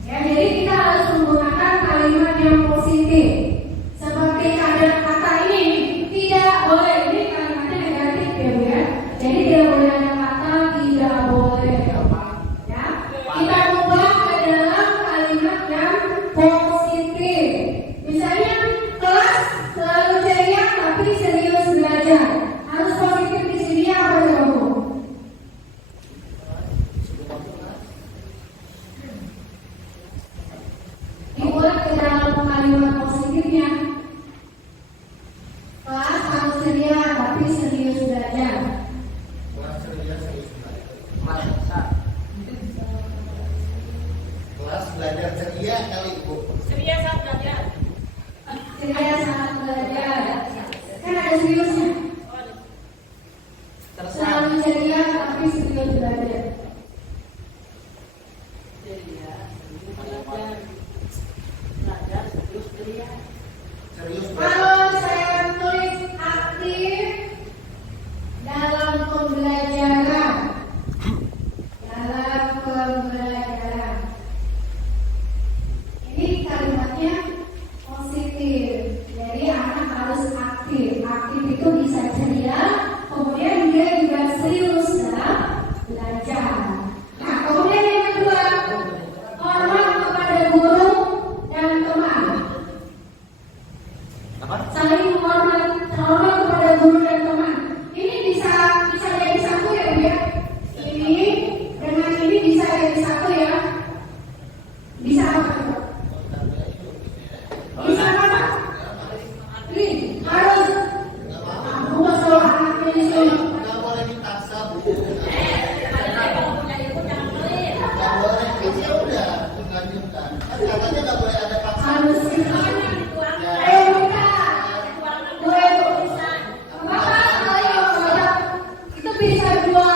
Ya, jadi kita harus menggunakan kalimat yang positif. Seperti kata ini tidak boleh, ini kalimatnya negatif ya Bu ya. Jadi tidak boleh ada kata tidak boleh. Ya, kita ubah ke dalam kalimat yang positif. Misalnya kelas selalu ceria tapi serius belajar. Harus positif di sini apa coba Bu? Dibuat ke dalam kalimat positifnya. Kelas harus ceria tapi serius belajar. Kelas ceria serius belajar. Kelas belajar ceria kali Bu. Ceria saat belajar. Ceria saat belajar. Kan ada seriusnya. Selalu ceria tapi serius belajar. Serius belajar. Kalau saya tulis aktif dalam pembelajaran, ini kalimatnya positif. Jadi anak harus aktif. Aktif itu bisa ceria, kemudian dia juga serius dalam belajar. Nah, kemudian yang kedua, hormat kepada guru dan teman. Saling hormat kepada guru dan teman. Ini bisa jadi satu ya Bu ya. Ini dengan ini bisa jadi satu ya. Bisa apa Pak? Bisa apa? Ini harus. Aku nggak selalu anaknya di sini. Nggak boleh dipaksa Bu. Nggak boleh. Ya udah, lanjutkan. Kan katanya nggak boleh ada paksaan. Harus ayo kita. Bapak, itu bisa dua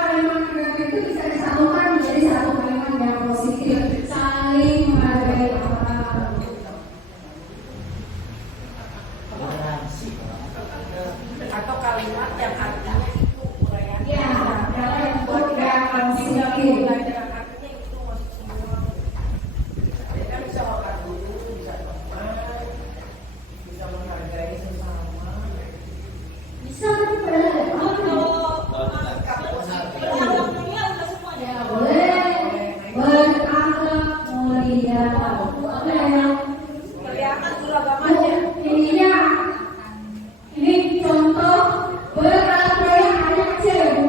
kalimat negatif itu bisa disatukan menjadi satu kalimat yang positif. Saling menghargai orang. Atau kalimat yang artinya itu uraian. Ya, adalah yang Buat yang tidak positif. belajar artinya itu masuk semua. Kita bisa makan dulu, bisa teman, bisa menghargai sesama. Bisa tapi pada ya boleh berakhlak mulia. Apa yang Kelihatan suragamanya. ininya ini contoh berakhlak mulia anak C Bu.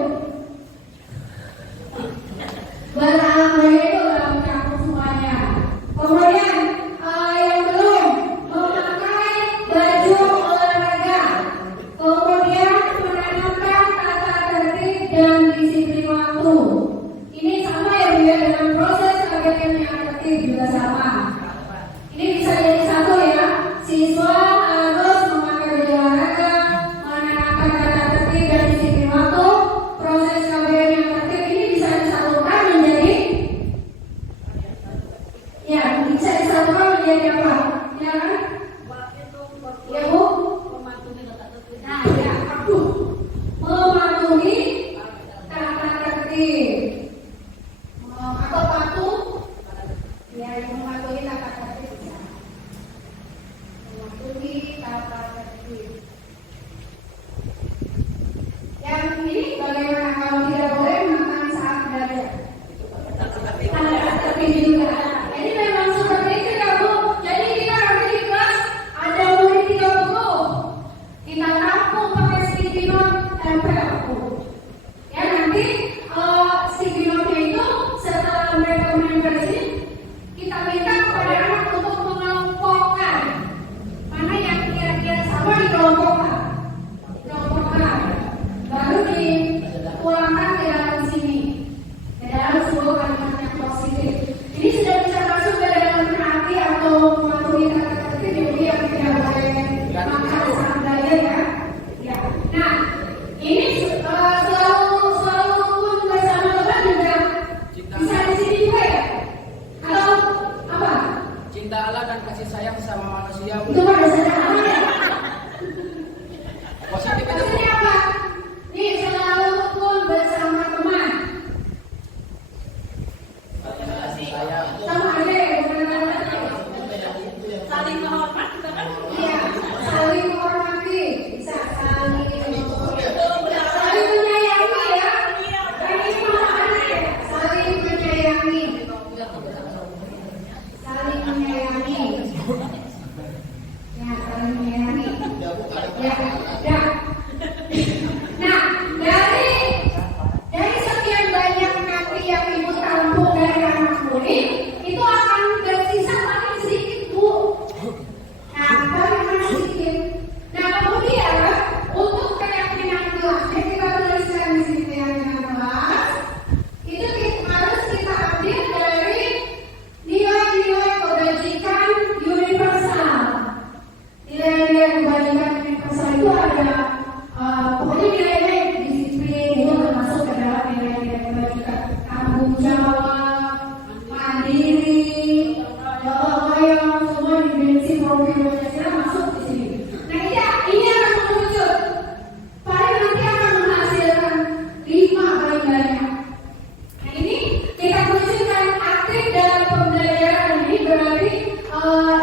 kita wujudkan aktif dalam pembelajaran ini berarti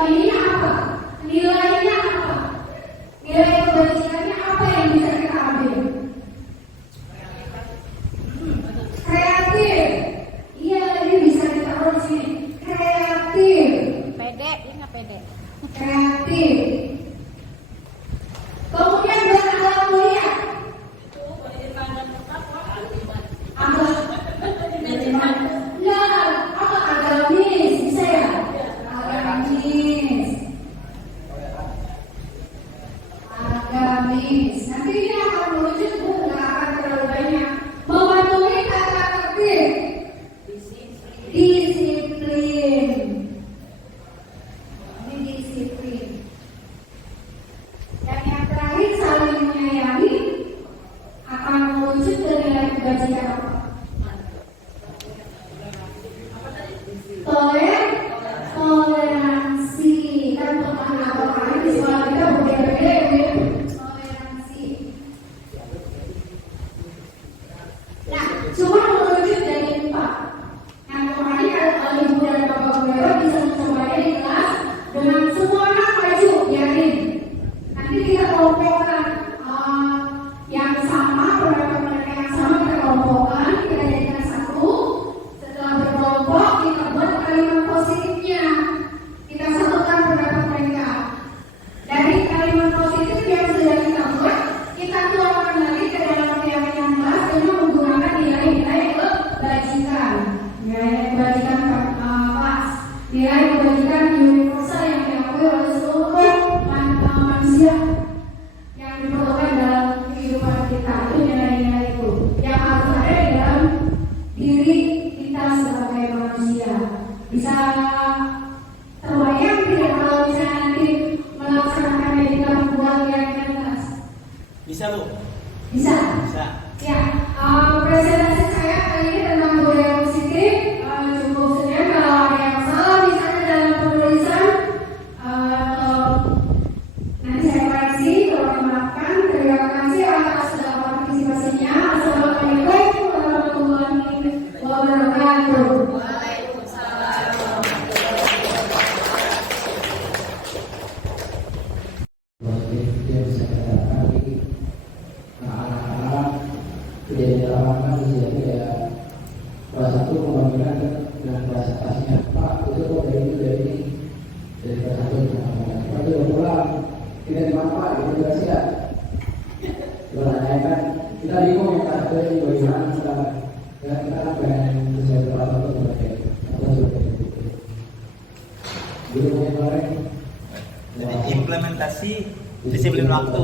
ininya apa? Nilainya apa? Nilai kebajikannya apa yang bisa kita ambil? Kreatif. Iya, ini bisa ditaruh di sini. Kreatif. Pede, dia nggak pede. Kreatif. Kemudian berakhlak mulia. Agamis, bisa ya? Agamis. Agamis. Nanti ini akan merujuk, Bu, nggak akan terlalu banyak. Mematuhi tata tertib. Disiplin. Ini disiplin. Dan yang terakhir, saling menyayangi akan merujuk ke nilai kebajikan apa? Toleransi. Kan apa kali di sekolah kita berbeda-beda ya. Toleransi. Nah, cuma merujuk dari 4. Yang kemarin kalau ibu dan bapak guru bisa mencobanya di kelas dengan semua anak maju, yakin. Nanti kita kelompokkan yang sama, pendapat mereka yang sama kita kelompokkan, kita jadikan satu. Setelah berkelompok kita buat kalimat positifnya. Kita satukan pendapat mereka. Dari kalimat positif yang sudah kita buat, kita tuangkan lagi ke dalam keyakinan kelas dengan menggunakan nilai-nilai kebajikan. Nilai kebajikan kelas, nilai kebajikan universal yang diakui oleh seluruh manusia yang diperlukan dalam kehidupan kita. Itu nilai-nilai itu yang harus ada di dalam diri kita sebagai manusia. Bisa terbayang tidak kalau misalnya nanti melaksanakannya di dalam buat keyakinan kelas? Bisa, Bu? Bisa. Bisa. Ya, presentasi saya kali ini tentang budaya positif. Cukup sekian. Kalau ada yang salah misalnya dalam penulisan, nanti saya koreksi. Kalau memaafkan, terima kasih atas segala partisipasinya. Assalamualaikum warahmatullahi wabarakatuh. Dia bisa katakan anak-anak tidak diterapkan di sini ya. Kelas 1 membandingkan dengan kelas atasnya. Pak, itu kok dari ini dari kelas 1 dengan Pak itu pulang tidak dimanfaat itu juga sih ya. Bertanyakan kita bingung yang kelas 1 ini bagaimana kita kan pengen sesuai peraturan itu sebagai atau sebagai guru yang kemarin. Jadi implementasi disiplin waktu.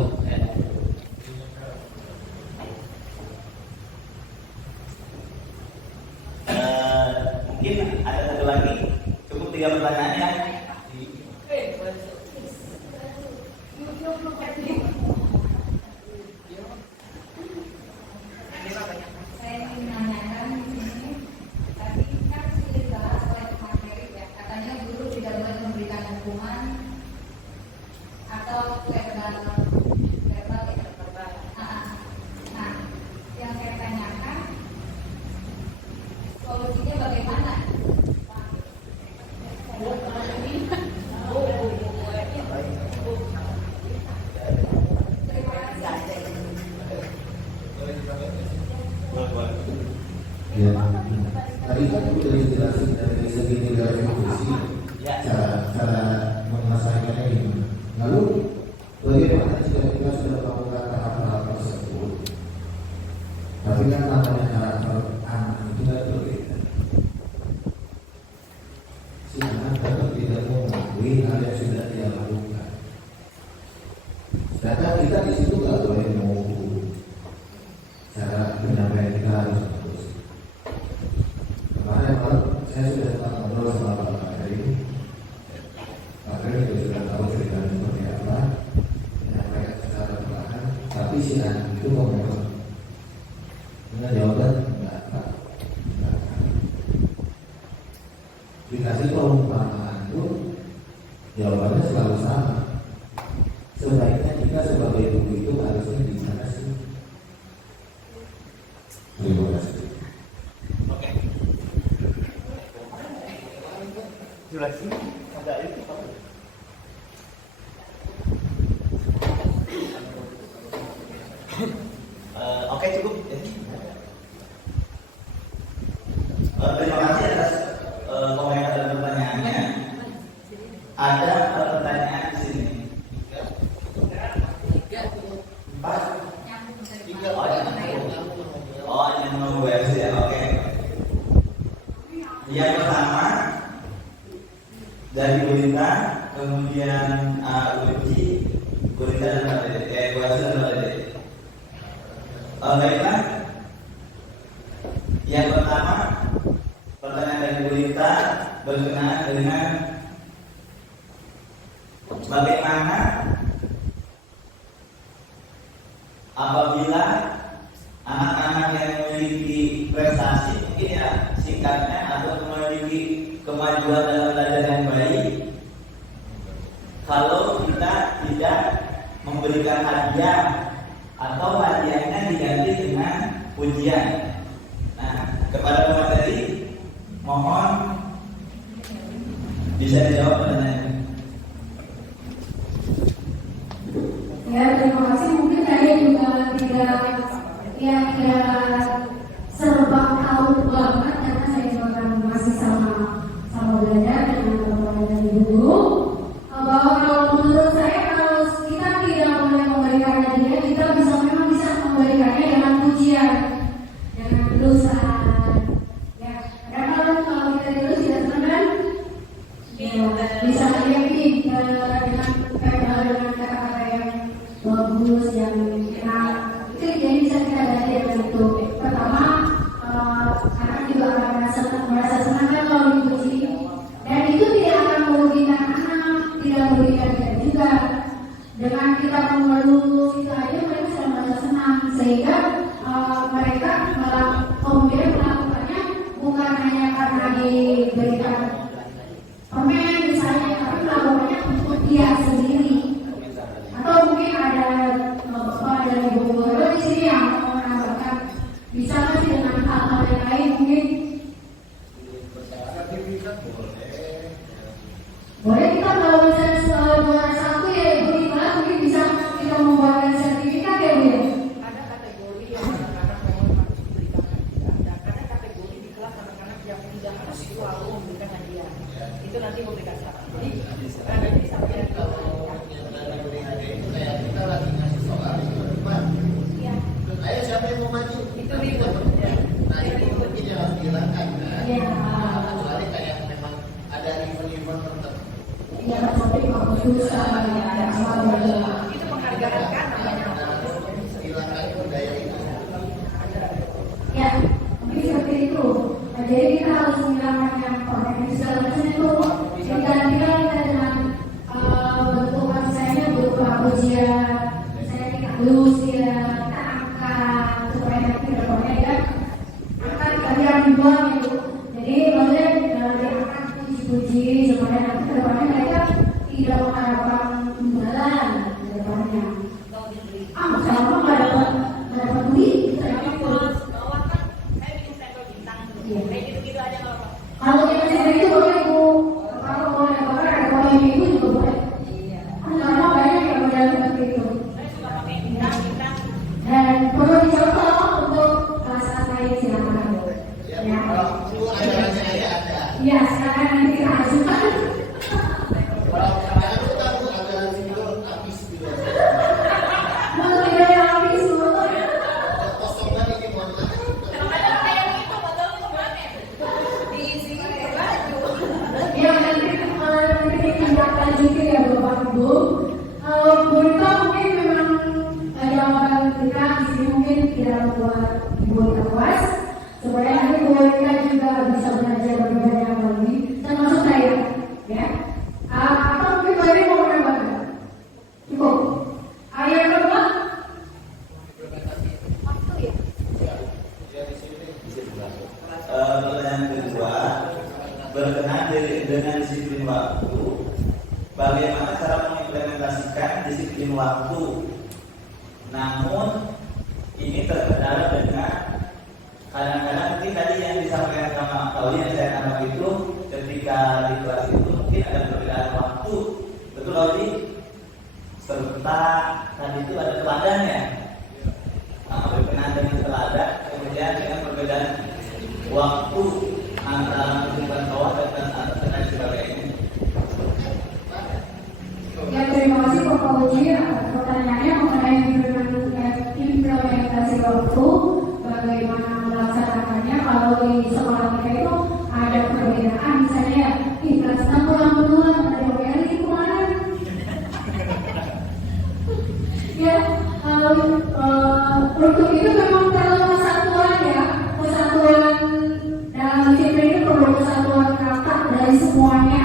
Mungkin ada satu lagi, cukup 3 pertanyaan ya. Saya ingin menanyakan di sini, tadi kan sudah dibahas oleh materi ya, katanya guru tidak boleh memberikan hukuman atau verbal ya. Nah, yang saya tanyakan solusinya bagaimana? Ya, tadi kan sudah dijelasin dari segi nilai emosi, cara menyelesaikannya gimana. Lalu bagaimana jika kita sudah melakukan tahap-tahap tersebut? Tapi kan namanya karakter anak itu kan berbeda. Si anak tetap tidak mau mengakui hal yang sudah dia lakukan. Sedangkan kita di situ nggak boleh mengukur. Cara penyampaian kita harus bagus. Kemarin saya sudah sempat ngobrol sama Pak Ferry. Pak Ferry juga sudah tahu ceritanya seperti apa, menyampaikan secara perlahan. Tapi si anak itu komentar dengan jawaban enggak. Dikasih perumpamaan pun jawabannya selalu sama. Sebaiknya kita sebagai guru itu harusnya gimana sih? Terima kasih. Oke. Jelasin ada itu apa? Oke, cukup. Terima kasih atas komentar dan pertanyaannya. Ada pertanyaan di sini. 4. Oh, yang menunggu ya. Oke. Yang pertama dari Gurita, kemudian Uji, Gurita dan Mbak Dede. Gurita dan Mbak Dede. Baiklah. Yang pertama, pertanyaan dari Gurita berkenaan dengan bagaimana apabila anak-anak yang memiliki prestasi, mungkin ya singkatnya, atau memiliki kemajuan dalam belajar yang baik, kalau kita tidak memberikan hadiah atau hadiahnya diganti dengan pujian. Nah, kepada pemateri mohon bisa dijawab pertanyaannya. Ya, terima kasih. Mungkin saya juga tidak serba tahu banget karena saya juga kan masih sama belajar dengan teman-teman dan guru. Bahwa kalau menurut saya kalau kita tidak boleh memberikan hadiah, kita memang bisa memberikannya dengan pujian, dengan tulisan. Ya, karena kalau kita dulu tidak senang, bisa yakin dengan kata-kata yang bagus, yang enak, itu jadi bisa kita ganti dengan itu. Pertama, anak juga akan merasa senang kan kalau dipuji, dan itu tidak akan merugikan anak, tidak merugikan kita juga. Dengan kita mengeluh itu aja mereka sudah merasa senang, sehingga mereka kemudian melakukannya bukan hanya karena diberikan permen misalnya, tapi melakukannya untuk dia sendiri. Atau mungkin ada bapak dari guru di sini yang mau menambahkan, bisa masih dengan hal-hal yang lain mungkin boleh kita kalau misalnya juara 1 ya ibu di kelas, mungkin bisa kita membuatkan sertifikat ya bu ya. Ada kategori yang anak-anak memang harus diberikan hadiah. Ada kategori di kelas anak-anak yang tidak harus selalu memberikan hadiah. Itu nanti memberikan syarat. Jadi nanti sampai kita lagi ngasih soal di depan. ya. Ayo siapa yang mau maju? Itu ribet. Nah ini mungkin yang harus dihilangkan. Iya. Kecuali kayak memang ada event-event tertentu. Iya, tapi kalau susah ada sama Itu penghargaan kan namanya. Hilangkan budaya itu. ya, mungkin seperti itu. Nah, jadi kita harus menghilangkan yang pakai segala macam itu. Digantikan kita dengan bentuk misalnya berupa pujian, saya kita halus ya, kita angkat supaya nanti depannya ya angkat kalian buang itu. Jadi maksudnya diangkat puji-puji supaya nanti depannya mereka tidak mengharapkan imbalan di depannya. Sama nggak dapat duit, saya pikir. Kalau kita sendiri itu boleh bu, kalau boleh bakar ada boleh ibu juga boleh. Karena banyak yang berjalan seperti itu. Dan perlu dicontoh untuk saat lain silakan. Ya. Kalau ajarannya ada. Iya, sekarang nanti kita ajukan. Kalau ajaran itu kan ajaran single habis gitu. Mau tidak yang habis semua. Kosongan ini mau Ya nanti ditindak lanjuti ya Bapak Ibu. Gurita mungkin memang jawaban kita di sini mungkin tidak membuat Ibu puas, supaya nanti Gurita juga bisa belajar lebih banyak lagi, termasuk saya, ya. Atau mungkin Gurita mau menambahkan? Cukup. Yang kedua, Pertanyaan kedua berkenaan dengan disiplin waktu. Bagaimana cara mengimplementasikan disiplin waktu? Namun ini terkendala dengan kadang-kadang mungkin tadi yang disampaikan sama Pauli yang saya tangkap itu ketika di kelas itu antara kehidupan bawah dan atas dan lain sebagainya. Ya, terima kasih Bapak Uji. Pertanyaannya mengenai implementasi waktu, bagaimana melaksanakannya. Kalau di sekolah kita itu ada perbedaan, misalnya kelasnya pulang duluan, ada yang kemarin. Ya, untuk itu memang perlu kesatuan ya, kesatuan dalam disiplin itu perlu kesatuan kata dari semuanya.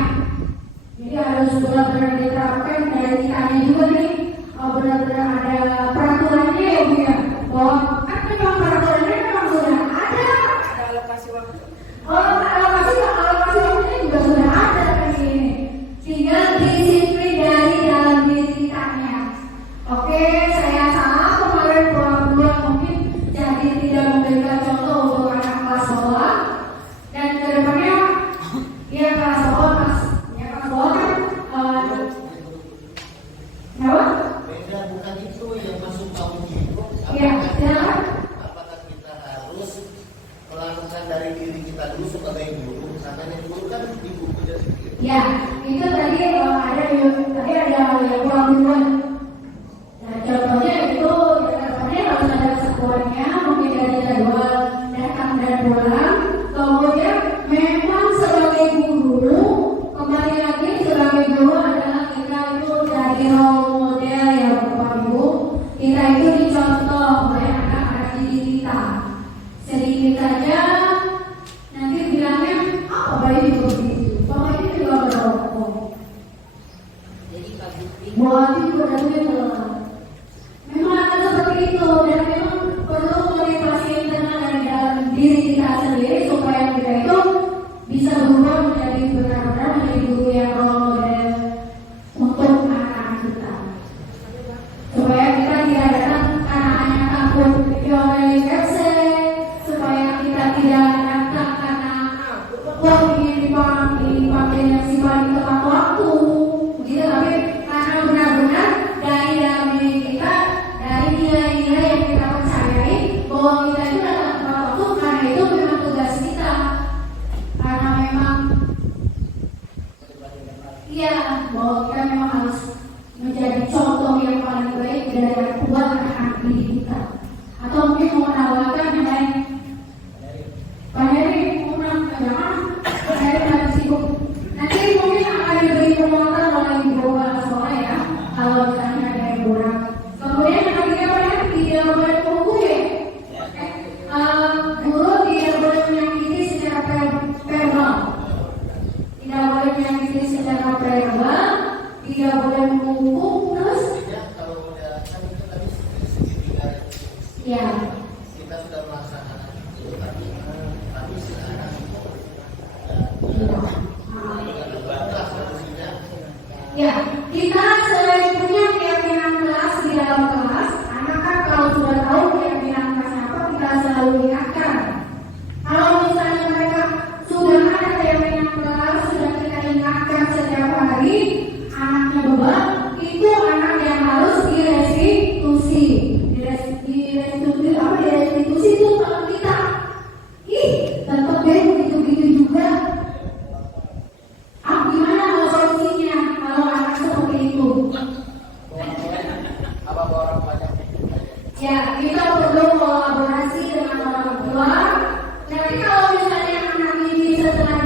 Jadi harus benar-benar diterapkan dari kitanya juga nih, benar-benar ada peraturannya ya Bu ya, bahwa kan memang peraturannya memang sudah ada. Ada alokasi waktu. Alokasi waktunya juga sudah ada kan ini. Tinggal disiplin dari dalam diri kitanya. Oke, saya salah kemarin pulang mungkin jadi tidak memberikan contoh untuk anak kelas bawah, dan kedepannya ya kelas bawah kan kenapa? Beda, bukan itu yang masuk tahun itu. Iya, silakan. Apakah kita harus melakukan dari diri kita dulu sebagai guru? Karena yang guru kan di buku jadi. Ya, itu tadi ada yang pulang duluan. Nah, contohnya itu kedepannya harus ada kesatuannya, mungkin ada jadwal datang dan pulang. Kemudian memang sebagai guru, kembali lagi sebagai guru adalah kita itu dari role model ya Bapak Ibu. Kita itu dicontoh oleh anak-anak didik kita. Sedikit saja nanti bilangnya apa baik itu begitu. Bapak ini juga berokok. Jadi Pak Bukti. Buat itu berarti memang akan seperti itu, dan memang perlu motivasi internal dari dalam diri kita sendiri supaya kita itu bisa berubah menjadi benar-benar menjadi guru yang role model untuk anak-anak kita. Supaya kita tidak datang anak-anak takut diomelin website, supaya kita tidak datang karena ingin dipanggil yang sifat tepat waktu, begitu. Tapi karena benar-benar dari dalam diri kita, dari nilai-nilai yang kita percayai bahwa kita itu datang tepat waktu karena itu memang tugas kita. Karena memang iya, bahwa kita memang harus menjadi contoh yang paling baik dari buat anak-anak didik kita. Atau mungkin mau menambahkan yang lain. Pak Heri, mau menambahkan? Pak Heri lagi sibuk. Nanti mungkin akan diberi penguatan oleh Ibu Kepala Sekolah ya, kalau misalnya ada yang kurang. Kemudian yang ketiga Pak Heri, tidak boleh buku ya. Guru tidak boleh menyakiti secara verbal. Tidak boleh menyakiti secara verbal, tidak boleh memukul, terus Ya, kalau udah kan itu tadi segitiga ya. kita sudah melaksanakan itu, tapi sekarang Ya, kita selain punya keyakinan kelas di dalam kelas, anak kan kalau sudah tahu keyakinan kelasnya apa, kita selalu ingatkan. Kalau misalnya mereka sudah ada keyakinan kelas, sudah kita ingatkan setiap hari, anaknya beban, itu anak yang harus direstitusi. Direstitusi itu kalau kita, tetap deh begitu-begitu juga. Gimana kalau solusinya kalau anak seperti itu? apa orang banyak Ya, kita perlu kolaborasi dengan orang tua. Tapi kalau misalnya anak ini setelah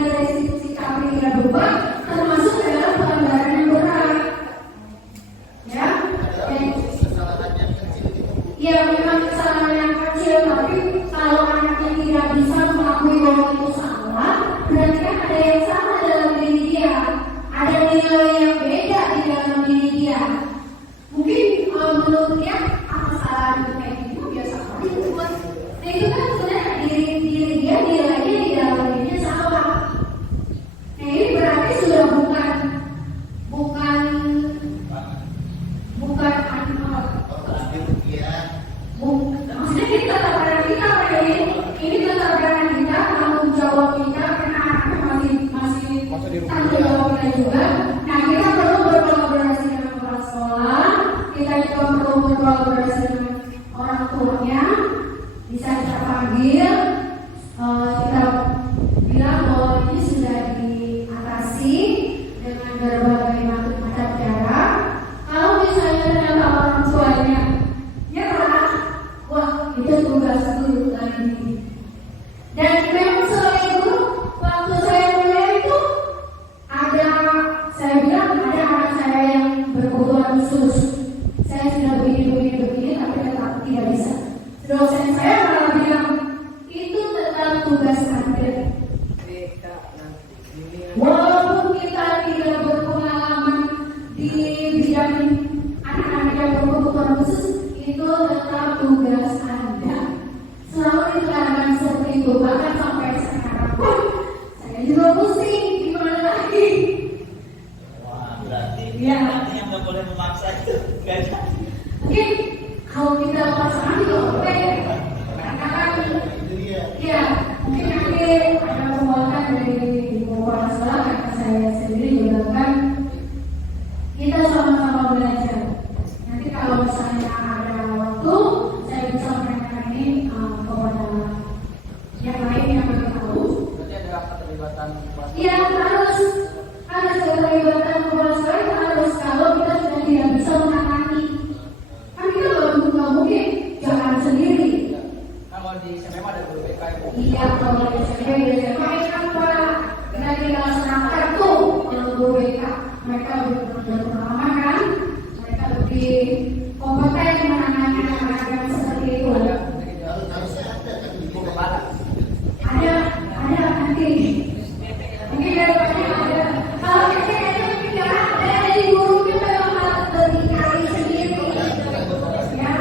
juga pusing, gimana lagi? Wah, berarti Iya. yang nggak boleh memaksa itu nggak jadi. Mungkin kalau kita pasangan juga boleh. Karena kan, ya mungkin nanti ada penguatan dari beberapa sekolah karena saya sendiri juga kan kita sama-sama belajar. Nanti kalau misalnya ada waktu, saya bisa menanyakan ini kepada yang lain yang lebih tahu. Berarti ada keterlibatan Iya harus ada keterlibatan kepala sekolah itu harus kalau kita sudah tidak bisa menangani. Kan kita nggak mungkin jalan sendiri. kalau di SMA ada guru BK itu. Iya kalau di SMP biasanya kan Pak dari laksanakan tuh yang guru BK mereka lebih berpengalaman kan, mereka lebih kompeten menangani anak-anak yang seperti itu. Harusnya ada kan di Ibu kepala. Ada nanti mungkin daripada ada kalau kita mungkin nggak ada jadi gurunya memang harus berdikari sendiri ya,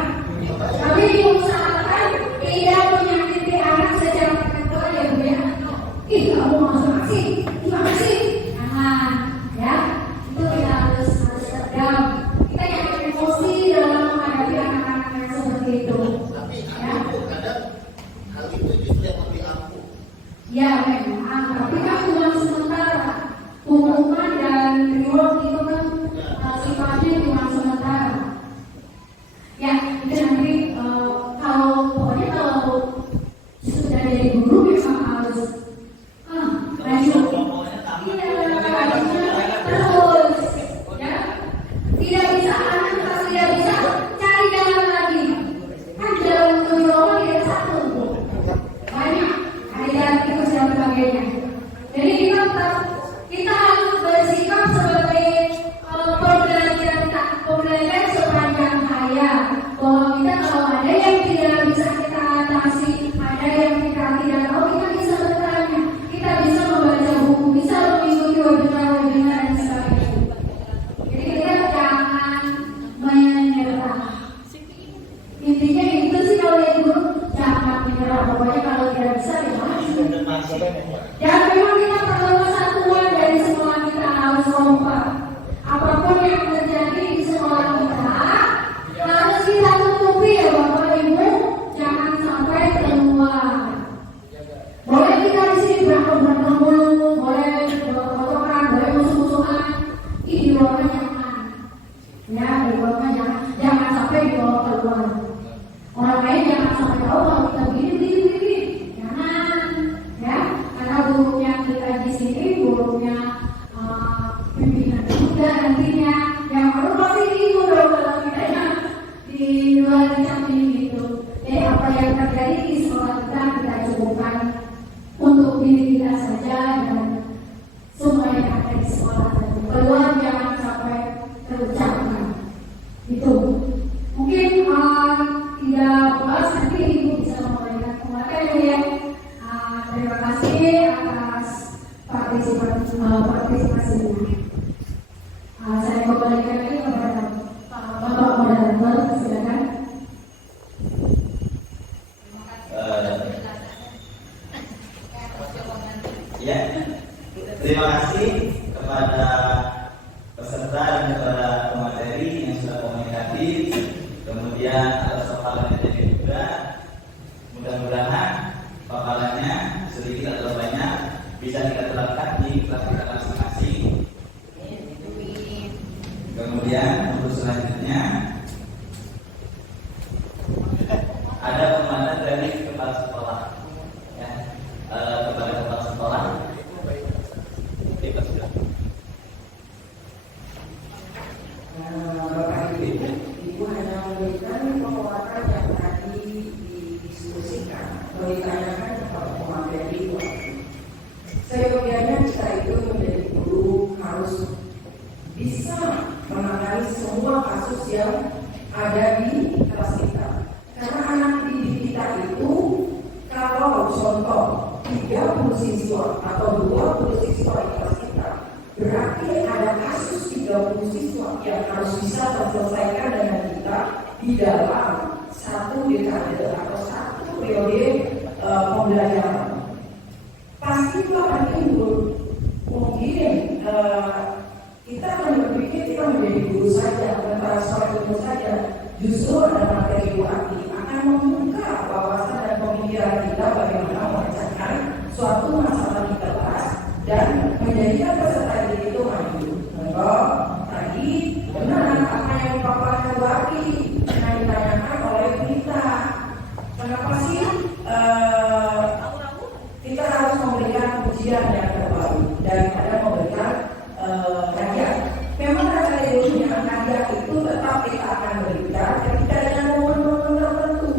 tapi diusahakan tidak menyakiti anak secara tertentu ya Bu ya. Ih kamu masuk sih gimana sih, jangan ya, itu kita harus redam, kita jangan emosi dalam menghadapi anak-anak yang seperti itu. Tapi Ya. aku kadang hal itu justru yang lebih ampuh. Ya memang, tapi kan cuma sementara. Hukuman dan reward itu kan sifatnya cuma sementara. Ya, itu nanti pokoknya kalau sudah jadi guru memang harus lanjut. Terus, ya. Tidak bisa anak kalau tidak bisa cari jalan lagi. Kan jalan untuk Roma tidak satu. Banyak ada tikus dan sebagainya. Jadi kita harus bersikap sebagai pembelajar sepanjang hayat. Bahwa kita kalau ada yang tidak bisa kita atasi, ada yang kita tidak tahu, kita bisa bertanya, kita bisa membaca buku, bisa mengikuti webinar dan sebagainya. Jadi kita jangan menyerah. Intinya itu sih kalau dari guru jangan menyerah. Pokoknya kalau tidak bisa ya memang kita perlu kesatuan dari sekolah kita harus kompak. Apapun yang terjadi di sekolah kita harus kita tutupi ya Bapak Ibu, jangan sampai keluar. Boleh kita di sini berantem dulu, boleh kotokan, boleh musuh-musuhan, ini di luarnya jangan. Ya di luarnya jangan sampai dibawa keluar. Orang lain jangan sampai tahu kalau kita begini. Jangan, ya, karena gurunya kita di sini, gurunya pimpinan juga nantinya, yang baru pasti itu dong kalau kita di luar samping itu. Jadi apa yang terjadi di sekolah kita cukupkan untuk diri kita saja dan semua yang ada di sekolah tadi. Keluar jangan sampai terucapkan. Itu mungkin tidak puas nanti Ibu bisa memberikan penguatan ya. Terima kasih atas partisipasinya. Saya kembalikan lagi kepada Bapak Moderator, silakan. Ya, terima kasih kepada peserta dan kepada pemateri yang sudah komunikatif. Kemudian atas paparannya juga, mudah-mudahan paparannya sedikit atau banyak bisa kita terapkan di kelas kita masing-masing. Kemudian untuk selanjutnya ada pemantauan dari kepala sekolah, ya, kepada kepala sekolah. Kita sudah. Bapak Ibu hanya memberikan penguatan yang tadi didiskusikan, ditanyakan kepada pemateri. Seyogianya kita itu menjadi guru harus bisa menangani semua kasus yang ada di kelas kita. Karena anak didik kita itu kalau contoh 30 siswa atau 20 siswa di kelas kita, berarti ada kasus 30 siswa yang harus bisa terselesaikan dengan kita di dalam satu dekade atau satu periode pembelajaran. Pasti itu akan timbul Justru ada materi UAT akan membuka wawasan dan pemikiran kita bagaimana memecahkan suatu masalah di kelas dan menjadikan peserta didik itu maju. Contoh, tadi benar apa yang Bapak Wati yang ditanyakan oleh kita. Kenapa sih kita harus memberikan ujian yang terbaik daripada memberikan hadiah? Memang ada ilmunya, hadiah itu tetap kita akan berikan ketika dengan momen-momen tertentu.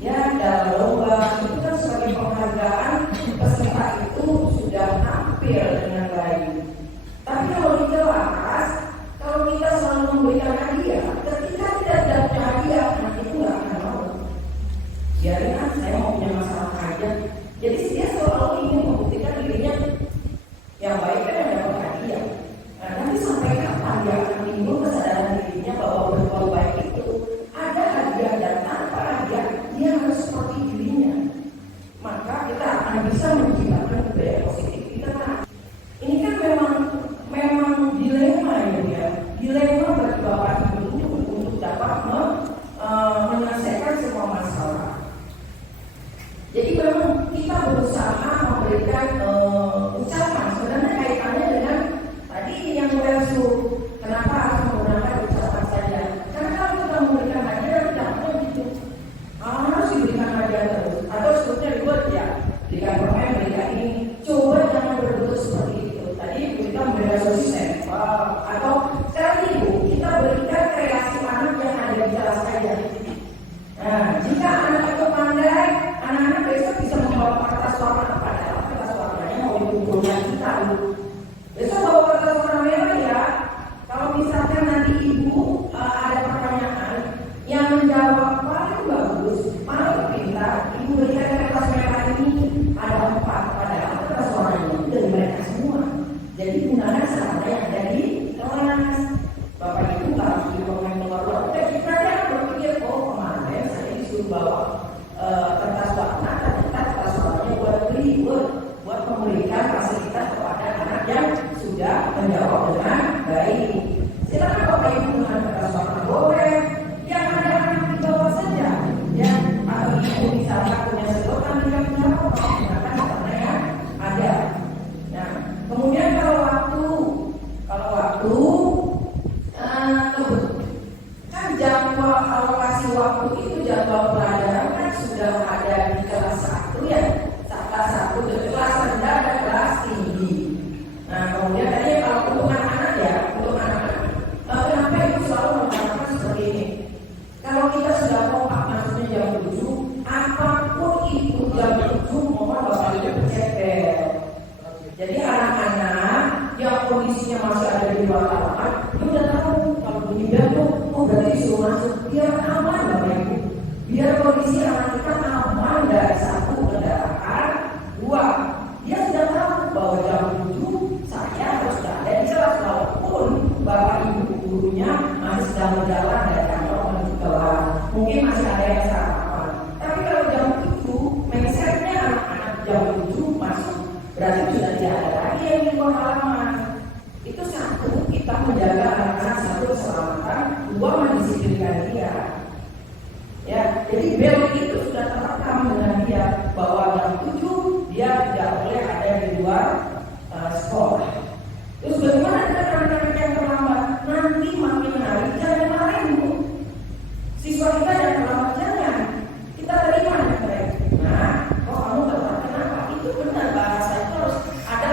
Ya, dalam lomba itu kan sebagai penghargaan peserta itu sudah tampil dengan baik. Tapi kalau di kelas, kalau kita selalu memberikan hadiah, ketika tidak ada punya hadiah, nanti itu nggak akan mau. Biarin kan, saya mau punya masalah aja. Jadi dia selalu ingin membuktikan dirinya yang baik kan yang dapat hadiah. Nah, nanti sampai kapan dia akan timbul kesadaran dirinya bahwa berbuat baik itu ada hadiah dan tanpa hadiah dia harus seperti dirinya. Maka kita akan bisa menciptakan budaya positif kita. Ini kan memang dilema ya, dilema bagi Bapak Ibu untuk dapat menyelesaikan semua masalah. Jadi memang kita berusaha memberikan ucapan sebenarnya kaitannya dengan tadi yang versu kenapa harus menggunakan ucapan saja. Karena kalau kita memberikan hadiah tidak begitu harus diberikan hadiah terus atau sebetulnya dibuat ya berikan permen berikan ini. Coba jangan berbentuk seperti itu. Tadi kita memberikan sosis atau sekarang ibu kita berikan kreasi anak yang ada di kelas saja. Nah, jika anak itu pandai, anak-anak besok bisa membawa kertas warna padahal kertas warnanya mau dikumpulkan kita dulu. Besok bawa kertas warna merah ya. Kalau misalkan nanti ibu ada pertanyaan yang menjawab paling bagus, paling pintar, ibu berikan kertas merah ini ada 4 padahal kertas warnanya itu dari mereka semua. Jadi gunakan sarana yang ada di kelas. Bapak ibu harus dikomen keluar-keluar. Kita jangan berpikir kemarin saya disuruh bawa kertas warna, ternyata kertas warnanya buat memberikan fasilitas kepada anak yang sudah menjawab dengan baik. Silakan Bapak Ibu dengan kertas warna boleh, yang ada anak di bawah saja, ya atau ibu misalkan punya sedotan tidak punya apa, gunakan warna yang ada. Nah, kemudian kalau waktu kan jadwal alokasi waktu itu jadwal pelajaran kan sudah ada di kelas 1 ya, kelas 1 ke kelas rendah dan kelas tinggi. Nah kemudian tadi kalau untuk anak-anak ya, untuk anak-anak kenapa itu selalu mengatakan seperti ini? Kalau kita sudah kompak maksudnya jam 7, apapun itu jam 7 mohon Bapak Ibu cek bel. Jadi anak-anak yang kondisinya masih ada di luar kamar, dia udah tahu kalau bunyi bel tuh, oh berarti disuruh masuk. Biar aman Bapak Ibu, biar kondisi anak kita aman dari 1 kendaraan, 2 dia sudah tahu bahwa jam 7 saya harus sudah ada di kelas walaupun Bapak Ibu gurunya masih sedang berjalan dari kantor menuju kelas, mungkin masih ada yang sarapan. Tapi kalau jam 7 mindsetnya anak-anak jam 7 masuk, berarti sudah tidak ada lagi yang di luar halaman. Itu 1, kita menjaga anak-anak 1 keselamatan, 2 mendisiplinkan dia. Ya, jadi bel itu sudah terekam dengan dia bahwa jam 7 dia tidak boleh ada di luar sekolah. Terus bagaimana dengan anak-anak yang terlambat? Nanti makin hari jangan marahin Bu. Siswa kita yang terlambat jangan. Kita terima mereka. Nah, kalau kamu terlambat kenapa? Itu benar bahasa itu harus ada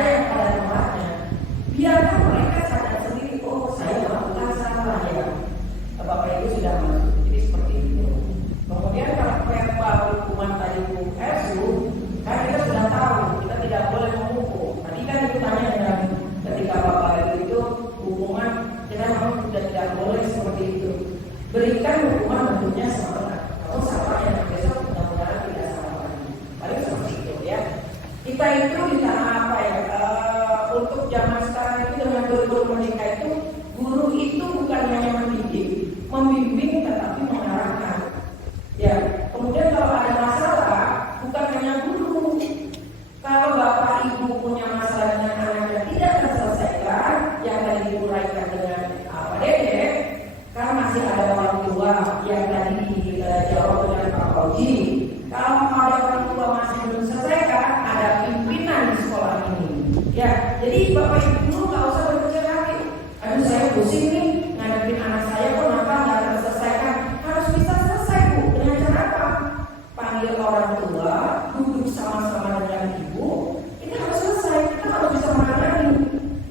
yang pada tempatnya. Biarkan mereka sadar sendiri. Oh, saya melakukan salah ya. Bapak Ibu sudah masuk. Jadi seperti itu. Kemudian kalau verbal hukuman tadi Bu Ersu, kan kita sudah tahu kita tidak boleh menghukum. Tadi kan itu tanya dengan ketika Bapak Ibu itu hukuman, kita memang sudah tidak boleh seperti itu. Berikan hukuman bentuknya sama. Kalau salah ya besok mudah-mudahan tidak salah lagi. Paling seperti itu ya. Kita itu di tanah apa ya? Untuk zaman sekarang itu dengan guru mereka itu, guru itu bukan hanya mendidik, membimbing tetapi mengarahkan. Ya, kemudian kalau ada masalah, bukan hanya guru. Kalau Bapak Ibu punya masalah dengan anak yang tidak terselesaikan, yang tadi diuraikan dengan Pak Dede, karena masih ada orang Ya, jadi Bapak Ibu nggak usah berpikir lagi. Aduh saya pusing nih ngadepin anak saya kok nakal nggak terselesaikan. Harus bisa selesai Bu. Dengan cara apa? Panggil orang tua, duduk sama-sama dengan ibu. Kita harus selesai. Kita harus bisa menangani.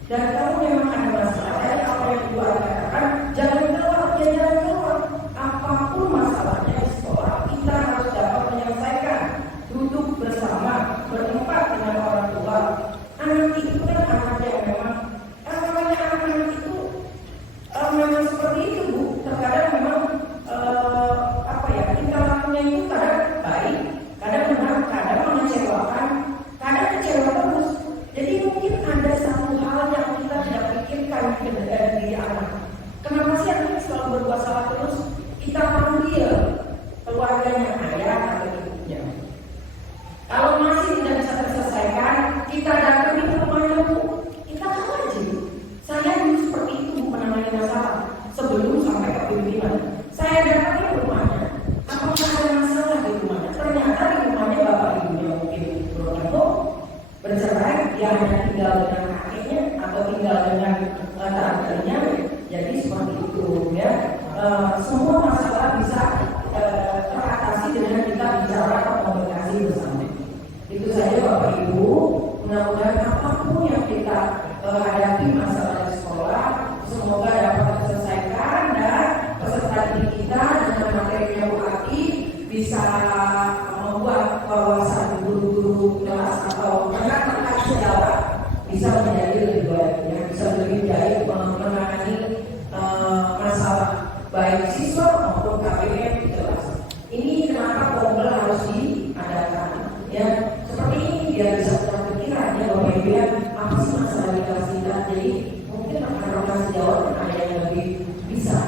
Dan kalau memang ada masalah, apa yang ibu katakan, jangan keluar, ya jangan keluar. Apapun masalahnya di sekolah, kita harus dapat menyelesaikan. Duduk bersama, berempat dengan orang tua. Anak itu kan anak yang memang namanya anak itu memang seperti itu Bu. Terkadang memang tingkah lakunya itu kadang baik, kadang benar, kadang mengecewakan, kadang kecewa terus. Jadi mungkin ada satu hal yang kita tidak pikirkan dari diri anak. Kenapa sih anak selalu berbuat salah terus? Kita panggil keluarganya, ayah atau ibunya. Kalau masih tidak bisa terselesaikan, kita datangi ke rumahnya Bu. Kita tahu aja Bu. Saya dulu seperti itu Bu menangani masalah sebelum sampai ke pimpinan. Saya datangi ke rumahnya. Apakah ada masalah di rumahnya? Ternyata di rumahnya bapak ibunya mungkin bercerai, dia hanya tinggal dengan kakeknya atau tinggal dengan tantenya. Jadi seperti itu ya. Semua masalah bisa teratasi dengan kita bicara komunikasi bersama. Itu saja Bapak Ibu. Mudah-mudahan apapun yang kita hadapi masalah di sekolah, semoga dapat terselesaikan dan peserta didik kita dengan materi yang UAI bisa membuat wawasan guru-guru kelas atau rekan-rekan sejawat bisa menjadi lebih baik, ya, bisa lebih baik menangani masalah baik siswa maupun KPM di kelas. Ini kenapa Pombel harus diadakan, ya seperti ini biar bisa punya pikiran ya Bapak Ibu ya, apa sih masalah di kelas kita. Jadi mungkin rekan-rekan sejawat ada yang lebih bisa.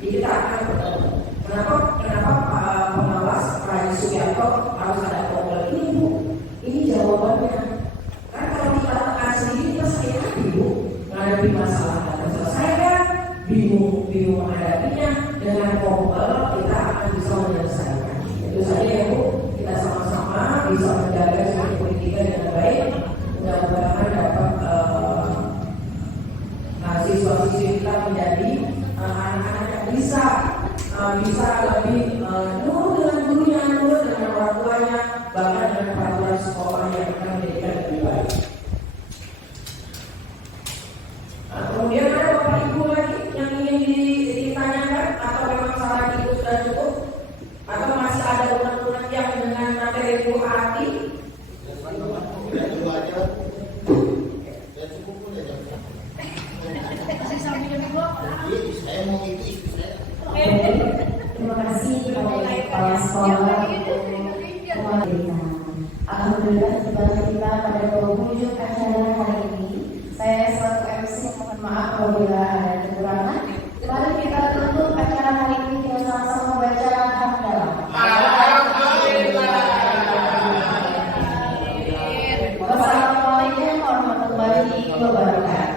Jadi kita akan bertemu. Kenapa pengawas Raja Sugiarto harus ada Pombel ini Bu? Ini jawabannya. Karena kalau kita tekan sendiri kita sakit hati Bu, menghadapi masalah yang terselesaikan, bingung menghadapinya. Dengan Pombel kita akan bisa menyelesaikan. Itu saja ya Bu, kita sama-sama bisa menjaga sistem pendidikan dengan baik. Mudah-mudahan dapat siswa-siswi kita menjadi anak-anak yang bisa lebih nurut dengan gurunya, nurut dengan orang tuanya, bahkan dengan peraturan sekolah yang akan menjadikan lebih baik. Kemudian ada Bapak Ibu lagi yang ingin ditanyakan atau memang saran Ibu sudah cukup? Atau masih ada unek-unek yang dengan materi Bu Ati? Terima kasih kepada kepala sekolah Alhamdulillah ibadah kita pada penghujung acara hari ini. Saya selaku MC mohon maaf apabila ada kekurangan. Mari kita tutup acara hari ini dengan sama-sama baca hamdalah. Wassalamualaikum warahmatullahi wabarakatuh.